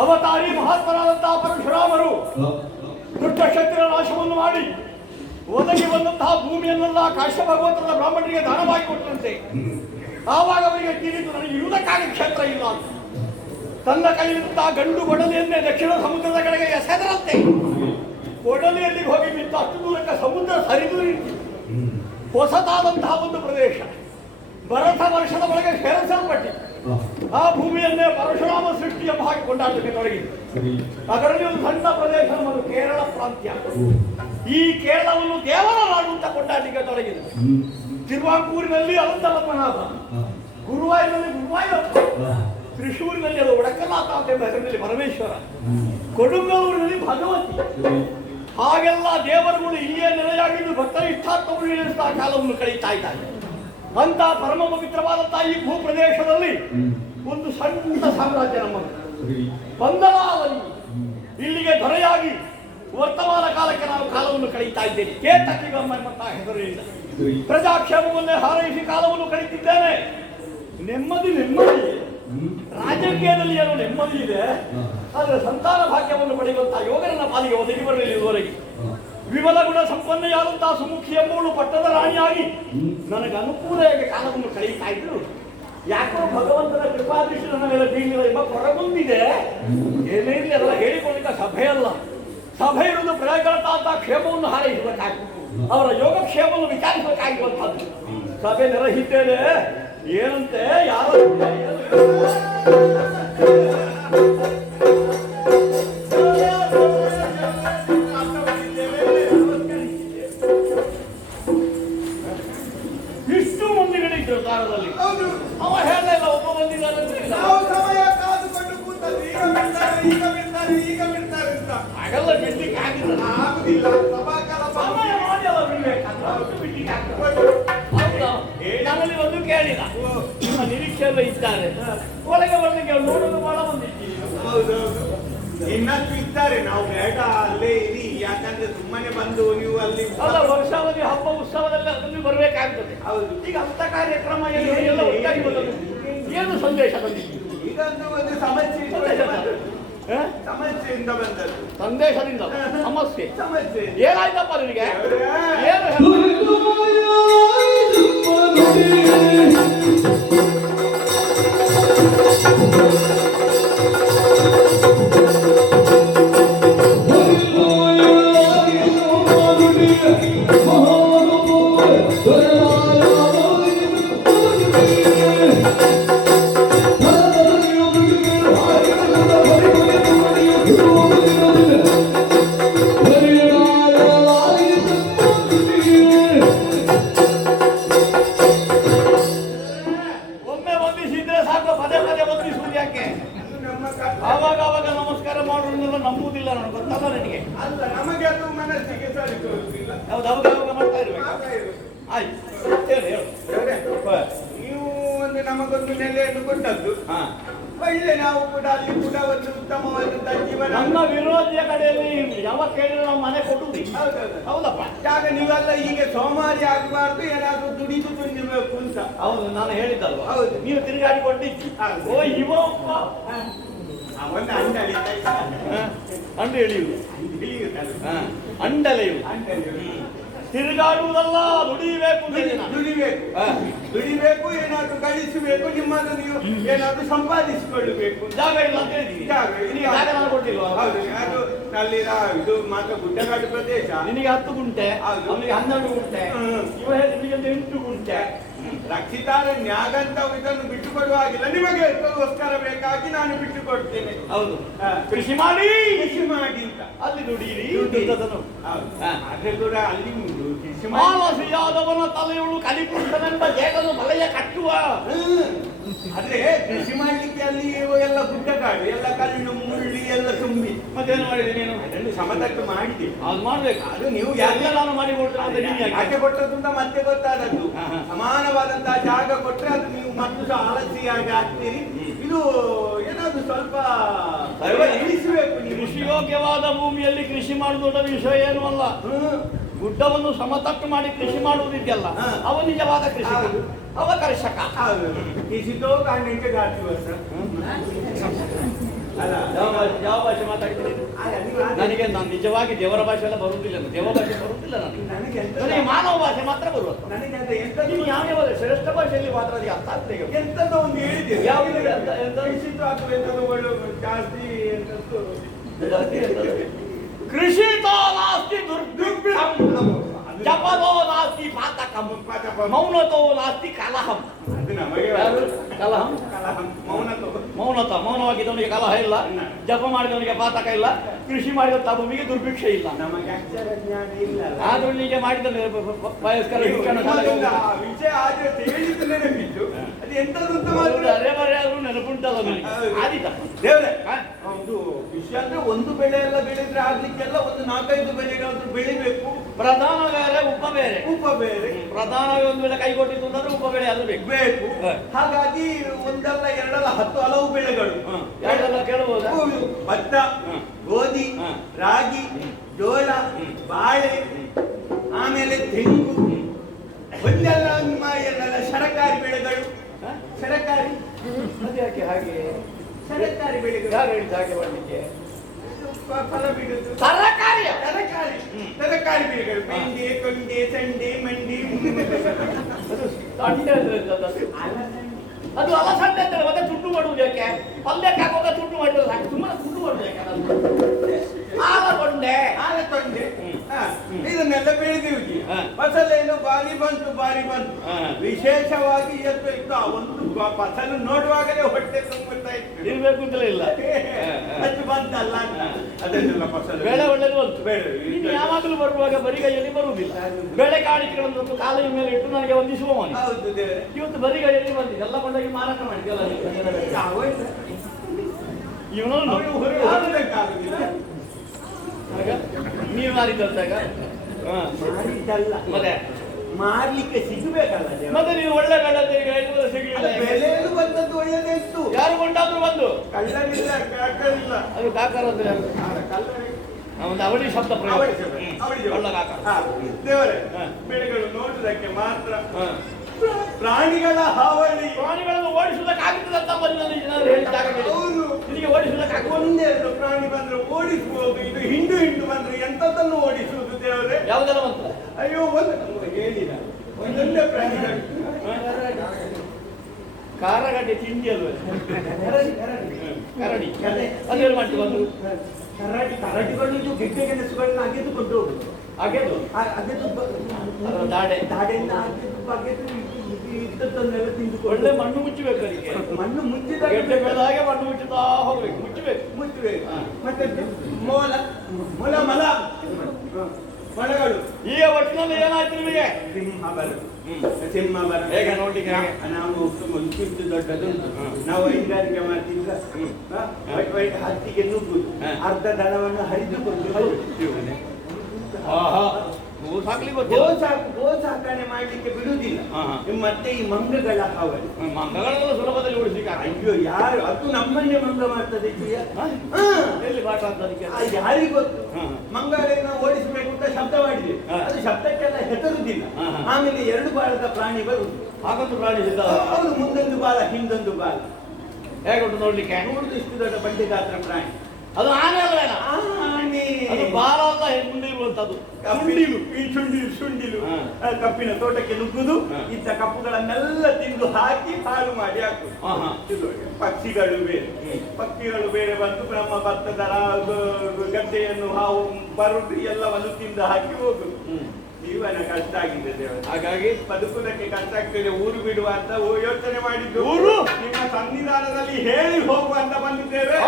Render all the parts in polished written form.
ಅವತಾರಿ ಮಹಾತ್ಮರಾದಂತಹ ಪರಶುರಾಮರು ದುಷ್ಟಶಕ್ತಿಯ ನಾಶವನ್ನು ಮಾಡಿ ಒದಗಿ ಬಂದಂತಹ ಭೂಮಿಯನ್ನೆಲ್ಲ ಕಾಶ್ಯಪ ಗೋತ್ರದ ಬ್ರಾಹ್ಮಣರಿಗೆ ದಾನವಾಗಿ ಕೊಟ್ಟಂತೆ. ಆವಾಗ ಅವರಿಗೆ ತಿಳಿದು ನನಗೆ ಇರುವುದಕ್ಕಾಗಿ ಕ್ಷೇತ್ರ ಇಲ್ಲ ಅಂತ ತನ್ನ ಕೈಯಿರುತ್ತಾ ಗಂಡು ಕೊಡಲಿಯನ್ನೇ ದಕ್ಷಿಣ ಸಮುದ್ರದ ಕಡೆಗೆ ಎಸೆದರಂತೆ. ಕೊಡಲಿಯಲ್ಲಿ ಹೋಗಿ ಬಿತ್ತ ಅಷ್ಟು ದೂರಕ್ಕೆ ಸಮುದ್ರ ಹರಿದು ಹೊಸತಾದಂತಹ ಒಂದು ಪ್ರದೇಶ ಭರತ ವರ್ಷದ ಒಳಗೆ ಸೇರಿಸಲ್ಪಟ್ಟಿತ್ತು. ಆ ಭೂಮಿಯನ್ನೇ ಪರಶುರಾಮ ಸೃಷ್ಟಿ ಎಂಬ ಹಾಗೆ ಕೊಂಡಾಡಲಿಕ್ಕೆ ತೊಡಗಿದೆ. ಅದರಲ್ಲಿ ಒಂದು ಸಣ್ಣ ಪ್ರದೇಶ ನಮ್ಮದು ಕೇರಳ ಪ್ರಾಂತ್ಯ. ಈ ಕೇರಳವನ್ನು ದೇವರ ನಾಡು ಅಂತ ಕೊಂಡಾಡಲಿಕ್ಕೆ ತೊಡಗಿದೆ. ತಿರುವಾಂಕೂರಿನಲ್ಲಿ ಅನಂತ ಪದ್ಮನಾಭ, ಗುರುವಾಯೂರಿನಲ್ಲಿ ಗುರುವಾಯೂರಪ್ಪ, ತ್ರಿಶೂರಿನಲ್ಲಿ ಅದು ಒಡಕನಾಥ ಅಂತ ಎಂಬ ಹೆಸರಿನಲ್ಲಿ ಪರಮೇಶ್ವರ, ಕೊಡುಂಗಲೂರಿನಲ್ಲಿ ಭಗವತಿ. ಹಾಗೆಲ್ಲ ದೇವರುಗಳು ಇಲ್ಲಿಯೇ ನೆಲೆಯಾಗಿದ್ದು ಭಕ್ತರ ಇಷ್ಟಾರ್ಥವನ್ನು ನೀಡಿದಂತಹ ಕಾಲವನ್ನು ಕಳೀತಾ ಇದ್ದಾರೆ. ಅಂತ ಪರಮ ಪವಿತ್ರವಾದಂತಹ ಈ ಭೂ ಪ್ರದೇಶದಲ್ಲಿ ಒಂದು ಸಣ್ಣ ಸಾಮ್ರಾಜ್ಯ ನಮ್ಮದು ಪಂದಲಾವಲಿ. ಇಲ್ಲಿಗೆ ದೊರೆಯಾಗಿ ವರ್ತಮಾನ ಕಾಲಕ್ಕೆ ನಾವು ಕಾಲವನ್ನು ಕಳೀತಾ ಇದ್ದೇವೆ. ಕೇತಕಿಗಮ್ಮ ಎಂಬಂತಹ ಹೆಸರಿನಿಂದ ಪ್ರಜಾಕ್ಷೇಮವನ್ನೇ ಹಾರೈಸಿ ಕಾಲವನ್ನು ಕಳೀತಿದ್ದೇನೆ. ನೆಮ್ಮದಿ ರಾಜಕೀಯದಲ್ಲಿ ಏನೋ ನೆಮ್ಮದಿ ಇದೆ, ಆದರೆ ಸಂತಾನ ಭಾಗ್ಯವನ್ನು ಪಡೆಯುವಂತಹ ಯೋಗ ನನ್ನ ಪಾಲಿಗೆ ಒದಗಿ ಬರಲಿಲ್ಲ ಇದುವರೆಗೆ. ವಿಮಲ ಗುಣ ಸಂಪನ್ನೆಯಾದಂತಹ ಸುಮುಖಿ ಎಂಬುವಳು ಪಟ್ಟದ ರಾಣಿಯಾಗಿ ನನಗೆ ಅನುಕೂಲವಾಗಿ ಕಾಲವನ್ನು ಕಳೀತಾ ಇದ್ರು. ಯಾಕೋ ಭಗವಂತನ ಕೃಪಾದೃಷ್ಟಿ ನನ್ನ ಮೇಲೆ ಬೀಳಿಲ್ಲ ಎಂಬ ಹೊರಗೊಂದಿದೆ. ಏನೇ ಇರಲಿ ಅದೆಲ್ಲ ಹೇಳಿಕೊಳ್ಳಿಕ ಸಭೆಯಲ್ಲ. ಸಭೆ ಇರುವುದು ಪ್ರಜೆಗಳಂತಹ ಕ್ಷೇಮವನ್ನು ಹಾರೈಸಬೇಕಾಗಿ, ಅವರ ಯೋಗಕ್ಷೇಮವನ್ನು ವಿಚಾರಿಸಬೇಕಾಗಿರುವಂತಹದ್ದು. ಸಭೆ ನೆರಹಿದ್ದೇನೆ ಏನಂತೆ ಯಾರು ಇಷ್ಟು ಮಂದಿಗಳಿದ್ರು ಕಾಲದಲ್ಲಿ. ಅವ ಹೇಳಲಿಲ್ಲ ಒಬ್ಬ ಬಂದಿದ್ದಾರೆ ಹಾಗೆಲ್ಲ ಬಿಡ್ಲಿಕ್ಕೆ ಆಗುದಿಲ್ಲ. ಸಮಯ ಮಾಡಿ ಅಲ್ಲ ಬಿಡ್ಲಿಕ್ಕೆ ಆಗ್ತದೆ. ನನ್ನಲ್ಲಿ ಒಂದು ಕೇಳಿದ ನಿಮ್ಮ ನಿರೀಕ್ಷೆಯಲ್ಲ ಇದ್ದಾರೆ, ಒಳಗೆ ಬರ್ಲಿಕ್ಕೆ ನೋಡೋದು ಬಹಳ ಬಂದಿದ್ದೀವಿ. ಇನ್ನಷ್ಟು ಇದ್ದಾರೆ, ನಾವು ಬೇಡ ಅಲ್ಲೇ ಇರಿ, ಯಾಕಂದ್ರೆ ಸುಮ್ಮನೆ ಬಂದು ನೀವು ಅಲ್ಲಿ ಅಲ್ಲ ವರ್ಷಾವಧಿ ಹಬ್ಬ ಉತ್ಸವದಲ್ಲಿ ಅದನ್ನು ಬರಬೇಕಾಗ್ತದೆ. ಹೌದು, ಈಗ ಅಂತ ಕಾರ್ಯಕ್ರಮ ಎಲ್ಲ ಒಟ್ಟಾಗಿ ಬಂದದ್ದು. ಏನು ಸಂದೇಶ ಬಂದಿತ್ತು? ಇದೊಂದು ಒಂದು ಸಮಸ್ಯೆಯಿಂದ ಬಂದದ್ದು. ಸಂದೇಶದಿಂದ ಸಮಸ್ಯೆ ಏನಾಯ್ತಪ್ಪ ನಿನಗೆ? ಏನು ಆವಾಗ ಆವಾಗ ನಮಸ್ಕಾರ ಮಾಡೋದ್ರಿಂದ ನಂಬುವುದಿಲ್ಲ ನನಗೆ ಗೊತ್ತಲ್ಲ ನನಗೆ. ಅಲ್ಲ, ನಮಗೆ ಅದು ಮನಸ್ಸಿಗೆ ಸರಿ ತೋರುವುದಿಲ್ಲ. ಹೌದು, ಅವಾಗ ಅವಾಗ ಮಾಡ್ತಾ ಇರ್ಬೇಕು. ಆಯ್ತು, ಹೇಳು. ನೀವು ಒಂದು ನಮಗೊಂದು ನೆಲೆಯನ್ನು ಕೊಟ್ಟದ್ದು ಒಳ್ಳೆ, ನಾವು ಕೂಡ ಅಲ್ಲಿ ಕೂಡ ಒಂದು ಉತ್ತಮವಾದಂತಹ ಜೀವನ. ನಮ್ಮ ವಿರೋಧಿಯ ಕಡೆಯಲ್ಲಿ ಯಾವಾಗ ಕೇಳಿದ್ರೆ ನಾವು ಮನೆ ಕೊಟ್ಟುವುದಿಲ್ಲ. ಹೌದಪ್ಪ, ಆಗ ನೀವೆಲ್ಲ ಹೀಗೆ ಸೋಮಾರಿ ಆಗಬಾರ್ದು, ಏನಾದ್ರೂ ದುಡಿದು ತಿನ್ನಬೇಕು ಅಂತ. ಹೌದು, ನಾನು ಹೇಳಿದ್ದಲ್ವ. ಹೌದು, ನೀವು ತಿರುಗಾಡಿಕೊಂಡಿದ್ದಿ. ಓ ಇವಪ್ಪ ಅವನ್ನ ಅಂಡಳಿತಾ ಅಂಡು ಎಳೆಯುವುದು, ಇಳಿಯುತ್ತಲ್ಲ. ಹಾ, ಅಂಡಲೆಯುವುದು, ಅಂಟೆಲಿಯುವುದು. ತಿರುಗಾಡುವುದಲ್ಲ, ದುಡಿಬೇಕು. ದುಡಿಬೇಕು, ದುಡಿಬೇಕು, ಏನಾದ್ರು ಗಳಿಸಬೇಕು, ನಿಮ್ಮನ್ನು ನೀವು ಏನಾದ್ರು ಸಂಪಾದಿಸಿಕೊಳ್ಳಬೇಕು. ಜಾಗ ಇಲ್ಲ ಅಂತ ಹೇಳಿದ್ದೀನಿ. ಜಾಗ ನಿನಗೆ ಜಾಗ ನಾನು ಕೊಟ್ಟಿಲ್ವಾ? ಹೌದು, ಅದು ಅಲ್ಲಿ ಇದು ಮಾತ್ರ ಗುಡ್ಡಗಾಡು ಪ್ರದೇಶ. ನಿನಗೆ 10 ಗುಂಟೆ, ಹೌದು. ಅವನಿಗೆ 12 ಗುಂಟೆ, ಇವ ನಿನಗೆ 8 ಗುಂಟೆ. ರಕ್ಷಿತಾರಣ್ಯಾಗಂತ ಇದನ್ನು ಬಿಟ್ಟು ಕೊಡುವಾಗಿಲ್ಲ, ನಿಮಗೆ ಅದಕ್ಕೋಸ್ಕರ ಬೇಕಾಗಿ ನಾನು ಬಿಟ್ಟು ಕೊಡ್ತೇನೆ. ಹೌದು, ಹಾ. ಕೃಷಿ ಮಾಡಿ ಕೃಷಿ ಮಾಡಿ ಅಂತ. ಅಲ್ಲಿ ದುಡೀರಿ. ಹೌದು. ಹಾ. ಆದ್ರೆ ಕೂಡ ಅಲ್ಲಿ ಕೃಷಿ ಮಾಡಿ ಮಾನಸಿಯಾದವನ ತಲೆಯುಳು ಕಲಿಪುರುಷನೆಂಬ ಜೇಗನು ಬಲೆಯ ಕಟ್ಟುವ. ಆದ್ರೆ ಕೃಷಿ ಮಾಡ್ಲಿಕ್ಕೆ ಅಲ್ಲಿ ಎಲ್ಲ ಗುಡ್ಡಗಾಡು, ಎಲ್ಲ ಕಲ್ಲು ಮುಳ್ಳಿ ಎಲ್ಲ ತುಂಬಿ. ಮತ್ತೇನು ಮಾಡಿದೆ ನೀನು? ಅದನ್ನು ಸಮತಟ್ಟು ಮಾಡಿದೆ. ಅದು ಮಾಡ್ಬೇಕು. ಅದು ನೀವು ಎಲ್ಲ ನಾನು ಮಾಡಿ ಕೊಡ್ತೇನೆ ಅಂತ ನೀನು ಯಾಕೆ? ಯಾಕೆ ಕೊಟ್ಟದ್ದು ಅಂತ ಮತ್ತೆ ಗೊತ್ತಾದದ್ದು. ಹಾ, ಹಾ. ಸಮಾನವಾದಂತಹ ಜಾಗ ಕೊಟ್ರೆ ಅದು ನೀವು ಮತ್ತು ಸಹ ಆಲಸಿಯಾಗಿ ಆಗ್ತೀರಿ. ಇದು ಏನಾದ್ರು ಸ್ವಲ್ಪ ಇಳಿಸಬೇಕು ನೀವು. ಕೃಷಿ ಯೋಗ್ಯವಾದ ಭೂಮಿಯಲ್ಲಿ ಕೃಷಿ ಮಾಡುವುದು ದೊಡ್ಡ ವಿಷಯ ಏನು ಅಲ್ಲ. ಗುಡ್ಡವನ್ನು ಸಮತಟ್ಟು ಮಾಡಿ ಕೃಷಿ ಮಾಡುವುದಿದೆಯಲ್ಲ, ಹಾ. ಅವ ನಿಜವಾದ ಕೃಷಿ. ಹೌದು. ಅವ ಕರ್ಷಕ. ಹೌದು, ಕಿಸಿತೋ ಕಾಂಡಿಂಟೆ ಗಾತಿ ವರ್ಷ ಅಲ್ಲ. ಯಾವ ಭಾಷೆ ಮಾತಾಡ್ತೀನಿ? ನನಗೆ ನಾನು ನಿಜವಾಗಿ ದೇವರ ಭಾಷೆ ಎಲ್ಲ ಬರುವುದಿಲ್ಲ, ದೇವ ಭಾಷೆ ಬರುವುದಿಲ್ಲ ನನಗೆ. ನನಗೆ ಎಂತ ನನಗೆ ಮಾನವ ಭಾಷೆ ಮಾತ್ರ ಬರುವುದು. ನನಗೆ ಅದು ಎಂತ ನೀನು ಯಾವ ಶ್ರೇಷ್ಠ ಭಾಷೆಯಲ್ಲಿ ಮಾತ್ರ ಅದು ಅರ್ಥ ಆಗ್ತದೆ. ಎಂತದೋ ಒಂದು ಹೇಳಿದೆ. ಯಾವುದು? ಎಂತ? ಕಿಸಿತು ಅಥವಾ ಎಂತದೋ ಒಳ್ಳೆ ಜಾಸ್ತಿ ಎಂತದ್ದು ಕೃಷಿತೋ ನಾಸ್ತಿ ದುರ್ಭಿಕ್ಷಂ, ಜಪದೋ ನಾಸ್ತಿ ಪಾತಕಂ, ಮೌನತೋ ನಾಸ್ತಿ ಕಲಹಂ. ಅದು ನಮಗೆ ಕಲಹಂ, ಮೌನತ ಮೌನವಾಗಿದ್ದವನಿಗೆ ಕಲಹ ಇಲ್ಲ, ಜಪ ಮಾಡಿದವನಿಗೆ ಪಾತಕ ಇಲ್ಲ, ಕೃಷಿ ಮಾಡಿದಂತ ಭೂಮಿಗೆ ದುರ್ಭಿಕ್ಷೆ ಇಲ್ಲ. ನಮಗೆ ಅಕ್ಷರ ಜ್ಞಾನ ಇಲ್ಲ. ಆದವನಿಗೆ ಮಾಡಿದ ವಯಸ್ಕರ ಶಿಕ್ಷಣ ವಿಷಯ ಆದ್ರೆ ಹೇಳಿದ್ದು ನೆನಪಿದ್ದು ಅದು ಎಂತದ್ದು ಅಂತ ಮಾತ್ರ ಅರೆ ಬರೆ ಆದ್ರೂ ನೆನಪುಂಟಲ್ಲ ನನಗೆ. ಆದೀತ ದೇವ್ರೆ, ಒಂದು ವಿಷಯ ಅಂದ್ರೆ ಒಂದು ಬೆಳೆ ಎಲ್ಲ ಬೆಳೆದ್ರೆ ಆಗ್ಲಿಕ್ಕೆಲ್ಲ ಒಂದು 4-5 ಬೆಳೆಗಳಾದ್ರೂ ಬೆಳಿಬೇಕು. ಪ್ರಧಾನ ಬೇರೆ, ಉಪ ಬೇರೆ. ಉಪ ಬೇರೆ. ಪ್ರಧಾನ ಒಂದು ವೇಳೆ ಕೈ ಕೊಟ್ಟಿದ್ದು ಅಂದ್ರೆ ಉಪ ಬೆಳೆ ಅದು ಬೇಕು. ಹಾಗಾಗಿ ಒಂದಲ್ಲ ಎರಡಲ್ಲ 10 ಹಲವು ಬೆಳೆಗಳು. ಯಾರೆಲ್ಲ ಕೇಳಬಹುದಾ? ಭತ್ತ, ಗೋಧಿ, ರಾಗಿ, ಜೋಳ, ಬಾಳೆ, ಆಮೇಲೆ ತೆಂಗು, ಒಂದೆಲ್ಲ ಎಲ್ಲ ಸರಕಾರಿ ಬೆಳೆಗಳು. ಸರಕಾರಿ ಅದು ಯಾಕೆ ಹಾಗೆ? ಸರಕಾರಿ ಬೆಳೆಗಳು ಯಾರು ಹೇಳಿದ ಹಾಗೆ ಮಾಡಲಿಕ್ಕೆ? ಫಲ ಬಿಡುದು ತರಕಾರಿ. ತರಕಾರಿ ತರಕಾರಿ ಬೆಳೆಗಳು. ಬೆಂಡೆ, ತೊಂಡೆ, ಸಂಡೆ, ಮಂಡಿ. ಅದು ತಂಡೆ ಅಂದ್ರೆ ಎಂತದ್ದು? ಅದು ಅಲಸಂಡೆ ಅಂತಾರೆ. ಮತ್ತೆ ತುಂಡು ಮಾಡುವುದು ಯಾಕೆ? ಪಲ್ಯಕ್ಕೆ ಹಾಕುವಾಗ ತುಂಡು ಮಾಡಿದ್ರೆ ಸಾಕು, ಸುಮ್ಮನೆ ತುಂಡು ಮಾಡುದು ಯಾಕೆ? ಆಲಗೊಂಡೆ, ತೊಂಡೆ ಇದನ್ನೆಲ್ಲ ಬೆಳೆದಿವಿ. ಹಾ. ಫಸಲೇನು ಬಾರಿ ಬಂತು, ಬಾರಿ ಬಂತು. ಹಾ. ವಿಶೇಷವಾಗಿ ಇವತ್ತು ಇತ್ತು ಆ ಒಂದು ಫಸಲು ನೋಡುವಾಗಲೇ ಹೊಟ್ಟೆ ತುಂಬುತ್ತಾ ಇತ್ತು. ಇರ್ಬೇಕು ಅಂತಲೇ ಇಲ್ಲ. ಅದು ಬಂತಲ್ಲ ಅಂತ. ಅದನ್ನೆಲ್ಲ ಫಸಲು ಬೆಳೆ ಒಳ್ಳೇದು ಬಂತು. ಬೆಳೆ ಇನ್ನು ಯಾವಾಗಲೂ ಬರುವಾಗ ಬರಿಗೈಯಲ್ಲಿ ಬರುವುದಿಲ್ಲ. ಬೆಳೆ ಕಾಣಿಕೆಗಳನ್ನು ಕಾಲಿನ ಮೇಲೆ ಇಟ್ಟು ನನಗೆ ವಂದಿಸುವವನು. ಹೌದು ದೇವರೇ. ಇವತ್ತು ಬರಿಗೈಯಲ್ಲಿ ಬಂದಿದೆ, ಎಲ್ಲ ಕೊಂಡೋಗಿ ಮಾರಾಟ ಮಾಡಿದ್ದಲ್ಲ. ಇವನು ಹೊರಗಾಗುದಿಲ್ಲ. ನೀವು ಮಾರಿದ್ದಾಗ ಮಾರಿದ್ದಲ್ಲ, ಮತ್ತೆ ಮಾರ್ಲಿಕ್ಕೆ ಸಿಗಬೇಕಲ್ಲ ದೇವ. ಮತ್ತೆ ನೀವು ಒಳ್ಳೆ ಬೆಳೆ ಸಿಗಲಿಲ್ಲ. ಬೆಲೆಯಲ್ಲಿ ಬಂದದ್ದು ಒಳ್ಳೆದೇ ಇತ್ತು. ಯಾರು ಕೊಂಡಾದ್ರು ಬಂದು ಕಳ್ಳನಿಲ್ಲ, ಕಾಕರಿಲ್ಲ. ಅದು ಕಾಕರ ಅಂದ್ರೆ ಕಳ್ಳರಿಗೆ ಒಂದು ಅವಳಿ ಶಬ್ದ ಅವಳಿ ಶಬ್ದ. ಒಳ್ಳೆ ಕಾಕ. ದೇವರೇ, ಹಾ. ಬೆಳೆಗಳು ನೋಡುವುದಕ್ಕೆ ಮಾತ್ರ. ಹಾ. ಪ್ರಾಣಿಗಳ ಹಾವಳಿ. ಪ್ರಾಣಿಗಳನ್ನು ಓಡಿಸುವುದಕ್ಕಾಗುತ್ತದೆ ಅಂತ ಬಂದು ಹೇಳಿದಾಗ ಹೌದು. ನಿನಗೆ ಓಡಿಸುವುದಕ್ಕಾಗ ಒಂದೆರಡು ಪ್ರಾಣಿ ಬಂದ್ರೆ ಓಡಿಸಬಹುದು. ಇದು ಹಿಂಡು ಬಂದ್ರೆ ಎಂತದನ್ನು ಓಡಿಸುವುದು ದೇವರೇ? ಯಾವುದೆಲ್ಲ ಬಂತು? ಅಯ್ಯೋ, ಒಂದು ಹೇಳಿದ ಒಂದೊಂದೇ ಪ್ರಾಣಿಗಳು. ಕಾರಗಡ್ಡೆ ತಿಂಡಿ ಅಲ್ವ? ಕರಡಿ. ಅದೇನು ಮಾಡ್ತೀವಿ ಬಂದು? ಕರಡಿಗಳು ಗೆಡ್ಡೆ ಗೆಣಸುಗಳನ್ನ ಅಗೆದುಕೊಂಡು ಹೋಗುದು. ಅಗೆದು ದಾಡೆ ದಾಡೆಯಿಂದ ಅಗೆದು ಇದ್ದದ್ದನ್ನೆಲ್ಲ ತಿಂದುಕೊಂಡು ಒಳ್ಳೆ ಮಣ್ಣು ಮುಚ್ಚಬೇಕು. ಅದಕ್ಕೆ ಮಣ್ಣು ಮುಚ್ಚಿದ ಗೆಡ್ಡೆ ಬೆಳೆದ ಹಾಗೆ ಮಣ್ಣು ಮುಚ್ಚುತ್ತಾ ಹೋಗ್ಬೇಕು, ಮುಚ್ಚಬೇಕು. ಮತ್ತೆ ಮೊಲ ಮೊಲ ಮಲ ಮೊಲಗಳು. ಈಗ ಒಟ್ಟಿನಲ್ಲಿ ಏನಾಯ್ತು ನಿಮಗೆ? ಸಿಂಹ ಬರ ಹೇಗೆ ನೋಡ್ಲಿಕ್ಕೆ? ನಾವು ಮುಂಚಿದ್ದು ದೊಡ್ಡದುಂಟು. ನಾವು ಹೈನುಗಾರಿಕೆ ಮಾಡ್ತಿಲ್ಲ. ಹತ್ತಿಗೆ ನುಗ್ಗುದು, ಅರ್ಧ ದನವನ್ನು ಹರಿದುಕೊಂಡು ಗೋ ಸಾಕಣೆ ಮಾಡ್ಲಿಕ್ಕೆ ಬಿಡುವುದಿಲ್ಲ. ಮತ್ತೆ ಈ ಮಂಗಗಳ ಹಾವಳಿ. ಮಂಗಗಳೆಲ್ಲ ಸುಲಭದಲ್ಲಿ ಓಡಿಸ್ಲಿಕ್ಕೆ ಅಯ್ಯೋ, ಯಾರು ಅದು ನಮ್ಮನ್ನೇ ಮಂಗ ಮಾಡ್ತದೆ. ಎಲ್ಲಿ ಪಾಠ ಅಂತ ಅದಕ್ಕೆ? ಯಾರಿಗೂ ಗೊತ್ತು. ಮಂಗಗಳನ್ನ ಓಡಿಸಬೇಕು ಅಂತ ಶಬ್ದ ಮಾಡಿದೆ, ಅದು ಶಬ್ದಕ್ಕೆಲ್ಲ ಹೆದರುದಿಲ್ಲ. ಆಮೇಲೆ 2 ಬಾಲದ ಪ್ರಾಣಿ ಬರುದು. ಹಾಗೊಂದು ಪ್ರಾಣಿ ಸಿದ್ಧ. ಹೌದು, ಮುಂದೊಂದು ಬಾಲ ಹಿಂದೊಂದು ಬಾಲ. ಹೇಗುಂಟು ನೋಡ್ಲಿಕ್ಕೆ? ನೋಡುದು ಇಷ್ಟು ದೊಡ್ಡ ಬಂಡೆ ಗಾತ್ರ ಪ್ರಾಣಿ. ಅದು ಆನೆ ಅಲ್ವೇನ? ಮುಂದೆ ಇರುವಂತದ್ದು ಈ ಶುಂಡಿಲು ಕಪ್ಪಿನ ತೋಟಕ್ಕೆ ನುಗ್ಗುದು ಇಂಥ ಕಪ್ಪುಗಳನ್ನೆಲ್ಲ ತಿಂದು ಹಾಕಿ ಹಾಳು ಮಾಡಿ ಹಾಕುದು. ಪಕ್ಷಿಗಳು ಬೇರೆ ಬಂದು ನಮ್ಮ ಭತ್ತದ ಗದ್ದೆಯನ್ನು ಹಾವು ಬರುದು ಎಲ್ಲವನ್ನು ತಿಂದು ಹಾಕಿ ಹೋಗುದು. ಜೀವನ ಕಷ್ಟ ಆಗಿದೆ ದೇವರು, ಹಾಗಾಗಿ ಬದುಕುವುದಕ್ಕೆ ಕಷ್ಟ ಆಗ್ತದೆ. ಊರು ಬಿಡುವ ಅಂತ ಯೋಚನೆ ಮಾಡಿದ್ದು. ಊರು ನಿಮ್ಮ ಸನ್ನಿಧಾನದಲ್ಲಿ ಹೇಳಿ ಹೋಗುವ ಅಂತ ಬಂದಿದ್ದೇವೆ.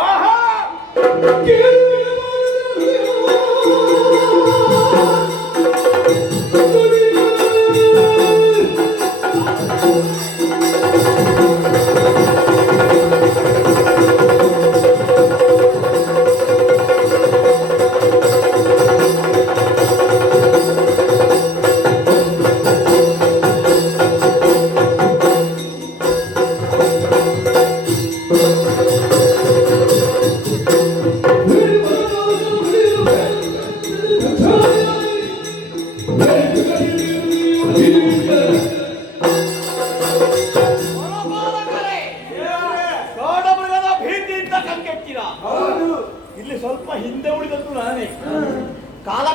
ಇಲ್ಲಿ ಸ್ವಲ್ಪ ಹಿಂದೆ ಉಳಿದದ್ದು ನಾನೇ.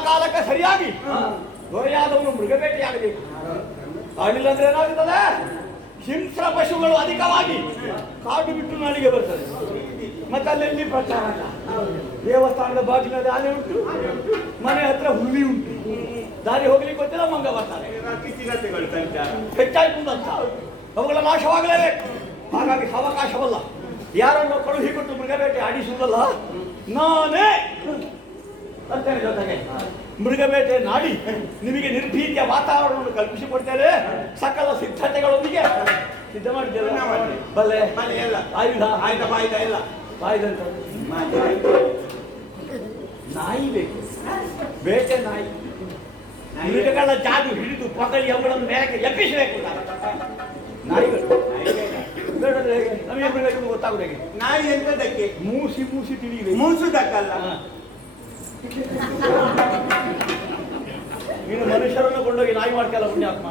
ಕಾಲಕ್ಕೆ ಸರಿಯಾಗಿ ದೊರೆಯಾದವನು ಮೃಗಬೇಟೆಯಾಗಬೇಕು. ಕಾಡಿಲ್ಲ ಅಂದ್ರೆ ಏನಾಗುತ್ತದೆ? ಹಿಂಸ್ರ ಪಶುಗಳು ಅಧಿಕವಾಗಿ ಕಾಡು ಬಿಟ್ಟು ನಾಡಿಗೆ ಬರ್ತದೆ. ಮತ್ತೆ ಅಲ್ಲೆಲ್ಲಿ ಪ್ರಚಾರ, ದೇವಸ್ಥಾನದ ಬಾಗಿಲಲ್ಲಿ ಆನೆ ಉಂಟು, ಮನೆ ಹತ್ರ ಹುಲಿ ಉಂಟು, ದಾರಿ ಹೋಗ್ಲಿಕ್ಕೆ ಗೊತ್ತಿಲ್ಲ ಮಂಗ ಬರ್ತಾರೆ. ಹೆಚ್ಚಾಗಿ ಮುಂದಂತ ಅವುಗಳ ನಾಶವಾಗಲೇಬೇಕು. ಹಾಗಾಗಿ ಅವಕಾಶವಲ್ಲ. ಯಾರನ್ನು ಕಳುಹಿಕೊಟ್ಟು ಮೃಗಬೇಟೆ ಆಡಿಸುವುದಲ್ಲ, ನಾನೇ ಅಂತೇನೆ. ಜೊತೆಗೆ ಮೃಗಬೇಟೆ ನಾಡಿ ನಿಮಗೆ ನಿರ್ಭೀತಿಯ ವಾತಾವರಣವನ್ನು ಕಲ್ಪಿಸಿಕೊಡ್ತೇನೆ. ಸಕಲ ಸಿದ್ಧತೆಗಳೊಂದಿಗೆ ಸಿದ್ಧ ಮಾಡಿದ್ದೇವೆ. ಬಲ್ಲೆ ಎಲ್ಲ ಆಯುಧ ಬಾಯ್ದ ಎಲ್ಲ ಬಾಯ್ದಂತ ನಾಯಿ ಬೇಕು. ಬೇಟೆ ನಾಯಿ ಮೃಗಗಳ ಜಾದು ಹಿಡಿದು ಪಕಡಿ ಅವುಗಳನ್ನು ಮೇಲಕ್ಕೆ ಎಬ್ಬಿಸಬೇಕು. ನಾಯಿಗಳು ನಮಗೆ ಮೃಗ ಗೊತ್ತಾಗುದು ಹೇಗೆ? ನಾಯಿ ಎಂತದಕ್ಕೆ? ಮೂಸಿ ತಿಳಿಯಿದೆ. ಮೂಸುದಕ್ಕಲ್ಲ. ನೀನು ಮನುಷ್ಯರನ್ನು ಕೊಂಡೋಗಿ ನಾಯಿ ಮಾಡ್ಕಲ್ಲ ಪುಣ್ಯಾತ್ಮ.